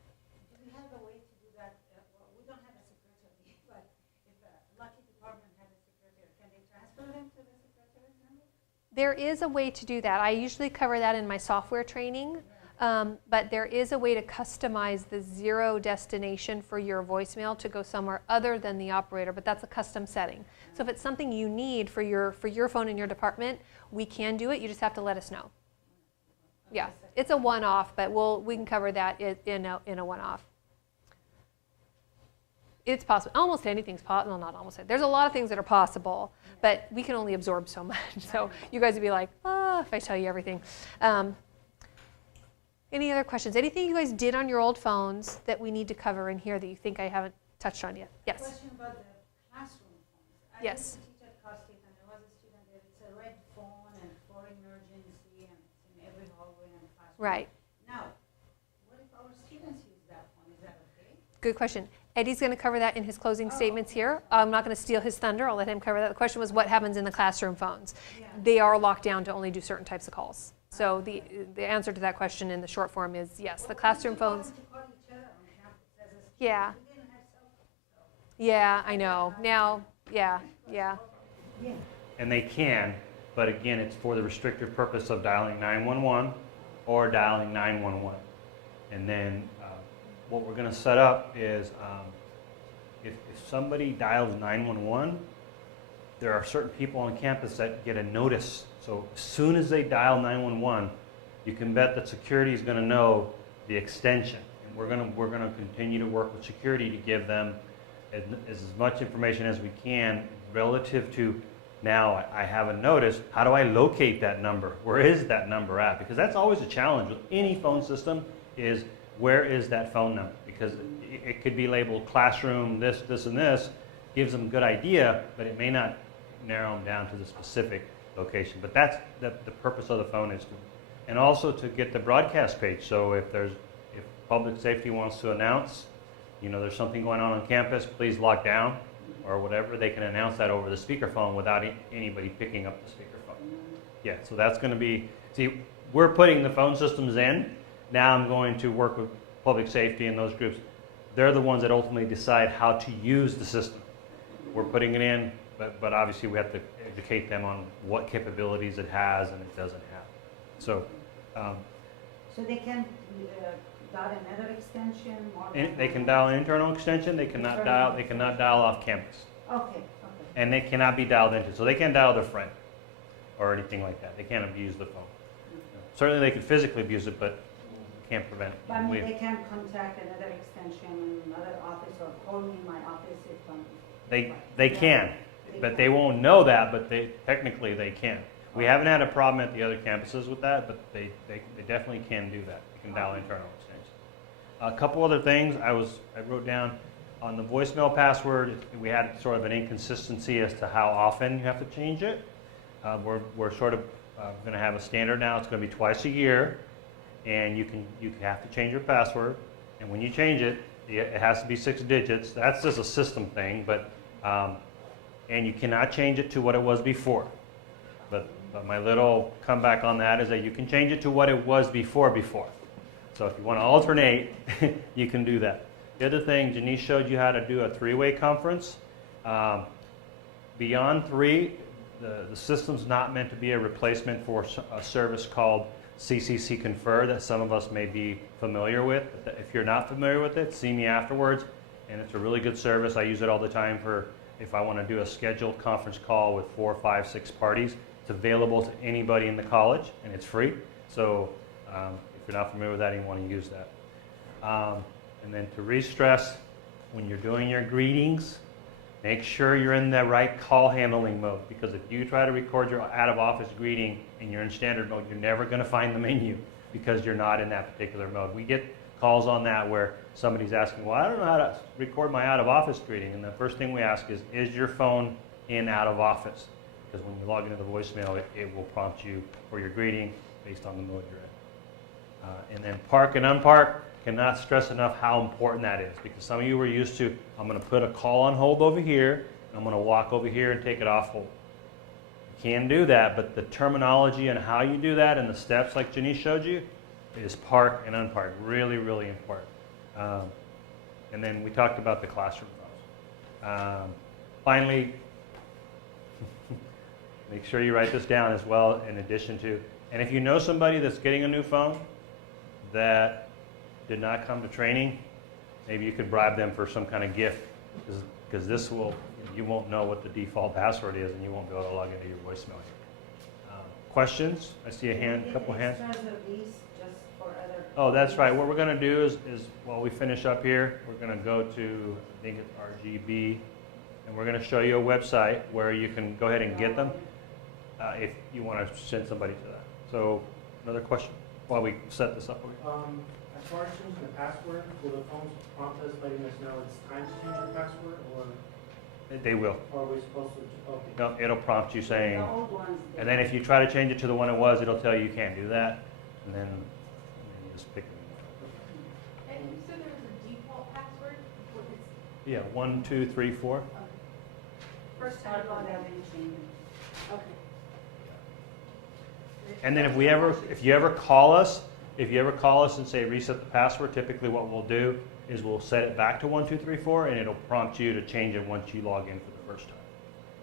Do we have a way to do that? Well, we don't have a secretary, but if a lucky department has a secretary, can they transfer them to the secretary's number? There is a way to do that. I usually cover that in my software training, but there is a way to customize the 0 destination for your voicemail to go somewhere other than the operator, but that's a custom setting. So if it's something you need for your phone in your department, we can do it. You just have to let us know. Yeah, it's a one-off, but we can cover that in a one-off. It's possible. Almost anything's possible. No, not almost. There's a lot of things that are possible, but we can only absorb so much. So you guys would be like, if I tell you everything. Any other questions? Anything you guys did on your old phones that we need to cover in here that you think I haven't touched on yet? Yes. Question about the classroom phones. Yes. I used to teach at Costate, and there was a student there. It's a red phone and for emergency, and it's in every hallway and classroom. Right. Now, what if our students use that phone? Is that okay? Good question. Eddie's going to cover that in his closing statements here. I'm not going to steal his thunder. I'll let him cover that. The question was, what happens in the classroom phones? Yeah. They are locked down to only do certain types of calls. So the answer to that question in the short form is yes. The classroom phones. To call each other on campus as a Yeah. Yeah, I know. Now, yeah. And they can, but again, it's for the restrictive purpose of dialing 911 or dialing 911. And then what we're going to set up is if somebody dials 911, there are certain people on campus that get a notice. So as soon as they dial 911, you can bet that security is going to know the extension. And we're going to continue to work with security to give them as much information as we can relative to, now I have a notice, how do I locate that number? Where is that number at? Because that's always a challenge with any phone system, is where is that phone number? Because it could be labeled classroom, this, and this, gives them a good idea, but it may not narrow them down to the specific location. But that's the purpose of the phone, is to, and also to get the broadcast page. So if public safety wants to announce, there's something going on campus, please lock down, or whatever, they can announce that over the speakerphone without anybody picking up the speakerphone. Yeah, so that's going to be, see, we're putting the phone systems in. Now I'm going to work with public safety and those groups. They're the ones that ultimately decide how to use the system. We're putting it in, but obviously we have to educate them on what capabilities it has and it doesn't have. So So they can dial another extension or? they can dial an internal extension. They cannot dial off campus. Okay. And they cannot be dialed into. So they can't dial their friend or anything like that. They can't abuse the phone. Certainly they can physically abuse it, but can't prevent it. But I mean, they can contact another extension in another office or call me in my office if They can, but they won't know that, but technically they can. We haven't had a problem at the other campuses with that, but they definitely can do that. They can dial internal extensions. A couple other things I wrote down on the voicemail password. We had sort of an inconsistency as to how often you have to change it. We're sort of going to have a standard now. It's going to be twice a year, and you have to change your password. And when you change it, it has to be 6 digits. That's just a system thing, but and you cannot change it to what it was before. But my little comeback on that is that you can change it to what it was before. So if you want to alternate, you can do that. The other thing, Janice showed you how to do a 3-way conference. Beyond 3, the system's not meant to be a replacement for a service called CCC Confer that some of us may be familiar with. If you're not familiar with it, see me afterwards. And it's a really good service. I use it all the time for if I want to do a scheduled conference call with 4, 5, 6 parties. It's available to anybody in the college, and it's free. So if you're not familiar with that, you want to use that. And then to re-stress, when you're doing your greetings, make sure you're in the right call handling mode, because if you try to record your out-of-office greeting and you're in standard mode, you're never going to find the menu because you're not in that particular mode. We get calls on that where somebody's asking, well, I don't know how to record my out-of-office greeting. And the first thing we ask is your phone in out-of-office? Because when you log into the voicemail, it will prompt you for your greeting based on the mode you're in. And then park and unpark. Cannot stress enough how important that is, because some of you were used to, I'm going to put a call on hold over here, and I'm going to walk over here and take it off hold. You can do that, but the terminology and how you do that and the steps like Janice showed you is park and unpark. Really, really important. And then we talked about the classroom phones. Finally, make sure you write this down as well, in addition to, and if you know somebody that's getting a new phone that did not come to training, maybe you could bribe them for some kind of gift, because you won't know what the default password is, and you won't be able to log into your voicemail. Questions? I see a couple hands. Oh, that's right. What we're going to do is while we finish up here, we're going to go to, I think it's RGB, and we're going to show you a website where you can go ahead and get them if you want to send somebody to that. So, another question while we set this up over here. As far as changing the password, will the phones prompt us letting us know it's time to change your password, or They will. are we supposed to? Okay. No, it'll prompt you saying, The old ones, and then if you try to change it to the one it was, it'll tell you you can't do that, and then you just pick it. And you said there was a default password? What is Yeah, 1, 2, 3, 4. first time start on on that? that change. Okay. And then if you ever call us, if you ever call us and say reset the password, typically what we'll do is we'll set it back to 1234, and it'll prompt you to change it once you log in for the first time.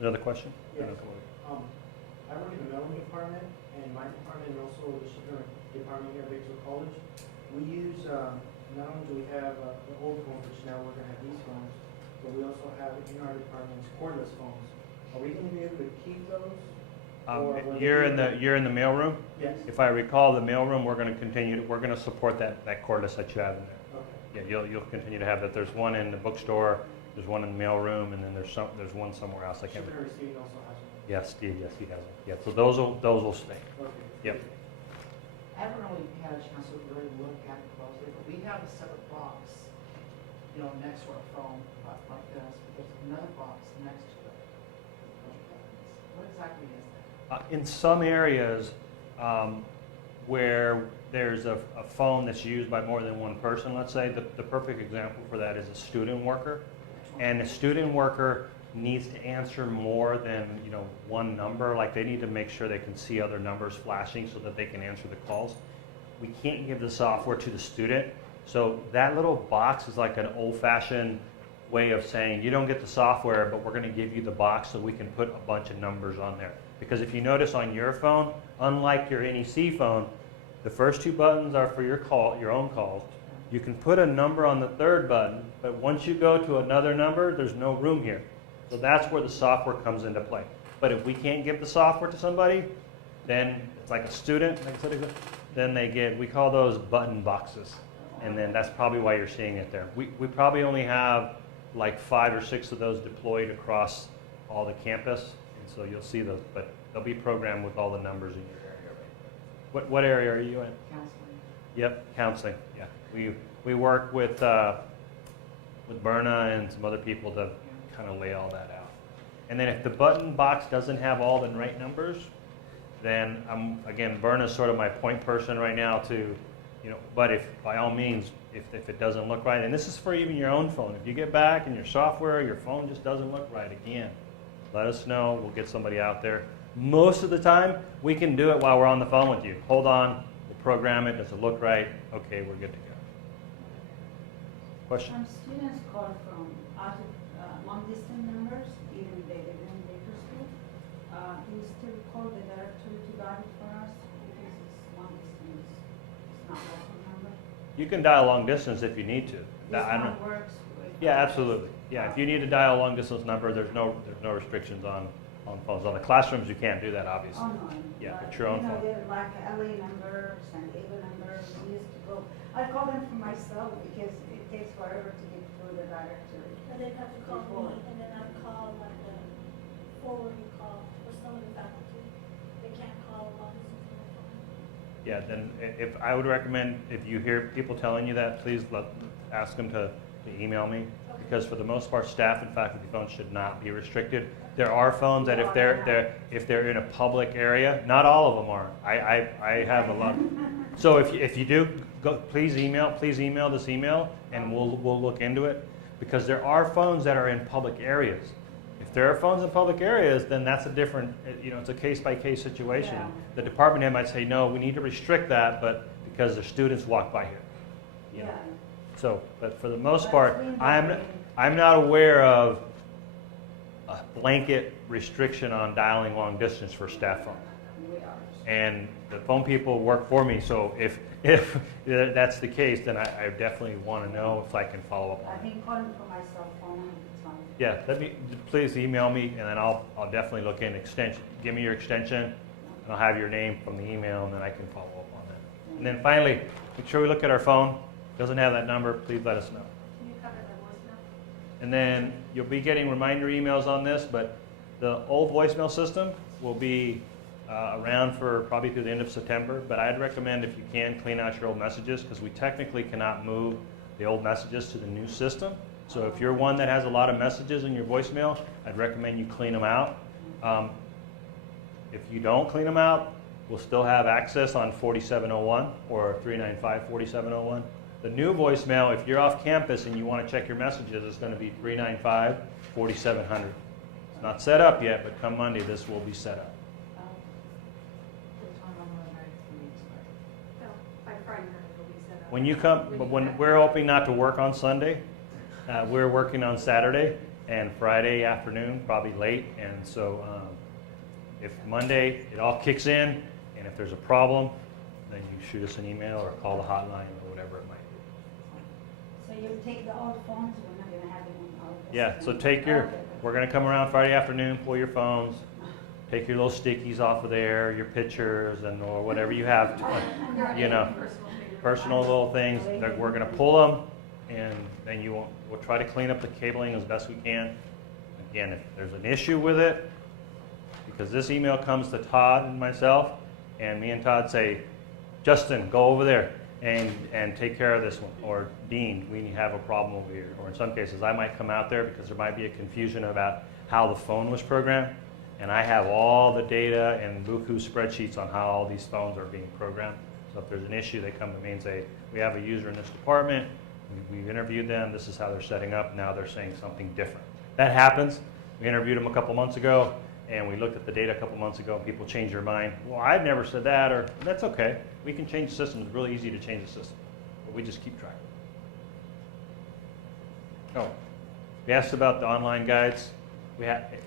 Another question? Yes. I work in the mailing department, and my department and also the shipping department here at Bakersfield College, we use, not only do we have the old phones, which now we're going to have these phones, but we also have in our departments cordless phones. Are we going to be able to keep those? Or will they You're be- in the mailroom. Yes. If I recall, the mailroom, we're going to support that cordless that you have in there. Okay. Yeah, you'll continue to have that. There's one in the bookstore, there's one in the mailroom, and then there's one somewhere else. I can't Shipping remember. and receiving also has one. Yes, Steve, yes, he has them. Yeah, so those will stay. Okay. Yep. I haven't really had a chance to really look at it closely, but we have a separate box, you know, next to our phone, like this, but there's another box next to it. What exactly is that? In some areas where there's a phone that's used by more than one person, let's say, the perfect example for that is a student worker. And the student worker needs to answer more than, one number. Like, they need to make sure they can see other numbers flashing so that they can answer the calls. We can't give the software to the student. So that little box is like an old-fashioned way of saying, you don't get the software, but we're going to give you the box so we can put a bunch of numbers on there. Because if you notice on your phone, unlike your NEC phone, the first two buttons are for your own calls. You can put a number on the third button, but once you go to another number, there's no room here. So that's where the software comes into play. But if we can't give the software to somebody, then it's like a student, like I said, we call those button boxes. And then that's probably why you're seeing it there. We probably only have like 5 or 6 of those deployed across all the campus. And so you'll see those, but they'll be programmed with all the numbers in your area right there. What area are you in? Counseling. Yep, counseling, yeah. We work with Berna and some other people to kind of lay all that out. And then if the button box doesn't have all the right numbers, then again, Berna's sort of my point person right now to, but if, by all means, if it doesn't look right, and this is for even your own phone, if you get back and your software, your phone just doesn't look right again, let us know, we'll get somebody out there. Most of the time, we can do it while we're on the phone with you. Hold on, we'll program it, does it look right? Okay, we're good to go. Question? Students call from out of long-distance numbers, even they live in Bakersfield. Do you still call the directory to guide it for us? Because it's long-distance, it's not local number. You can dial long distance if you need to. This I don't- one works with. Yeah, absolutely. Yeah, if you need to dial a long distance number, there's no restrictions on phones. On the classrooms, you can't do that, obviously. Oh, no. Yeah, it's your own phone. They're like LA numbers and Ava numbers. We used to go, I call them for myself because it takes forever to get through the directory. And they'd have to call me, and then I'd call like the forwarding call for some of the faculty. They can't call long distance on the phone. Yeah, then if I would recommend, if you hear people telling you that, please ask them to email me. Because for the most part, staff and faculty phones should not be restricted. There are phones that if they're in a public area, not all of them are. I have a lot. So if you do, please email this email, and we'll look into it. Because there are phones that are in public areas. If there are phones in public areas, then that's a different, it's a case-by-case situation. Yeah. The department head might say, no, we need to restrict that, but because the students walk by here. You know. Yeah. So, but for the most But part, we I'm not aware of a blanket restriction on dialing long distance for staff phones. We are. And the phone people work for me, so if that's the case, then I definitely want to know if I can follow up on I've it. been calling for my cell phone, it's fine. Yeah, please email me, and then I'll definitely look in extension. Give me your extension, and I'll have your name from the email, and then I can follow up on that. And then finally, make sure we look at our phone. Doesn't have that number, please let us know. Can you cover the voicemail? And then you'll be getting reminder emails on this, but the old voicemail system will be around for probably through the end of September. But I'd recommend, if you can, clean out your old messages, because we technically cannot move the old messages to the new system. So if you're one that has a lot of messages in your voicemail, I'd recommend you clean them out. If you don't clean them out, we'll still have access on 4701 or 395-4701. The new voicemail, if you're off campus and you want to check your messages, is going to be 395-4700. It's not set up yet, but come Monday, this will be set up. What time am I ready for me to start? No, by Friday. when you come, but when we're hoping not to work on Sunday, we're working on Saturday and Friday afternoon, probably late. And so if Monday it all kicks in, and if there's a problem, then you shoot us an email or call the hotline or whatever it might be. So you take the old phones, we're not gonna have them on all this. Yeah, so take your, Okay. we're going to come around Friday afternoon, pull your phones, take your little stickies off of there, your pictures, and or whatever you have, you know, personal little things. That we're going to pull them, and then we'll try to clean up the cabling as best we can. Again, if there's an issue with it, because this email comes to Todd and myself, and me and Todd say, Justin, go over there and take care of this one. Or Dean, we have a problem over here. Or in some cases, I might come out there because there might be a confusion about how the phone was programmed. And I have all the data and buku spreadsheets on how all these phones are being programmed. So if there's an issue, they come to me and say, we have a user in this department, we've interviewed them, this is how they're setting up, now they're saying something different. That happens. We interviewed them a couple months ago, and we looked at the data a couple months ago, and people change their mind. Well, I'd never said that, or that's okay. We can change the system. It's really easy to change the system. But we just keep trying. Oh, we asked about the online guides.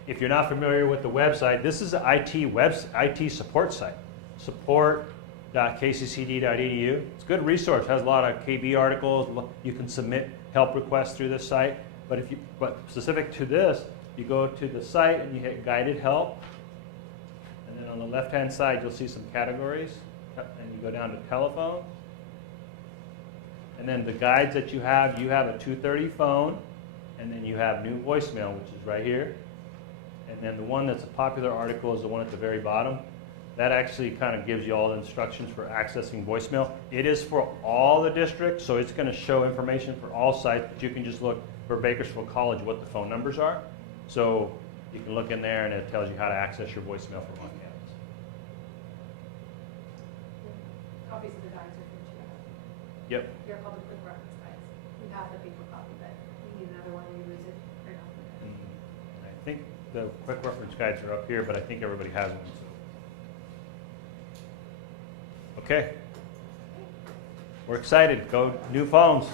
If you're not familiar with the website, this is an IT support site, support.kccd.edu. It's a good resource. It has a lot of KB articles. You can submit help requests through this site. But specific to this, you go to the site and you hit guided help. And then on the left-hand side, you'll see some categories. And you go down to telephone. And then the guides that you have a 230 phone. And then you have new voicemail, which is right here. And then the one that's a popular article is the one at the very bottom. That actually kind of gives you all the instructions for accessing voicemail. It is for all the districts, so it's going to show information for all sites. But you can just look for Bakersfield College what the phone numbers are. So you can look in there and it tells you how to access your voicemail from on campus. Copies of the guides are good to have. Yep. They're called the quick reference guides. We have the paper copy, but we need another one. We lose it very often. I think the quick reference guides are up here, but I think everybody has one. So. Okay. We're excited. Go new phones.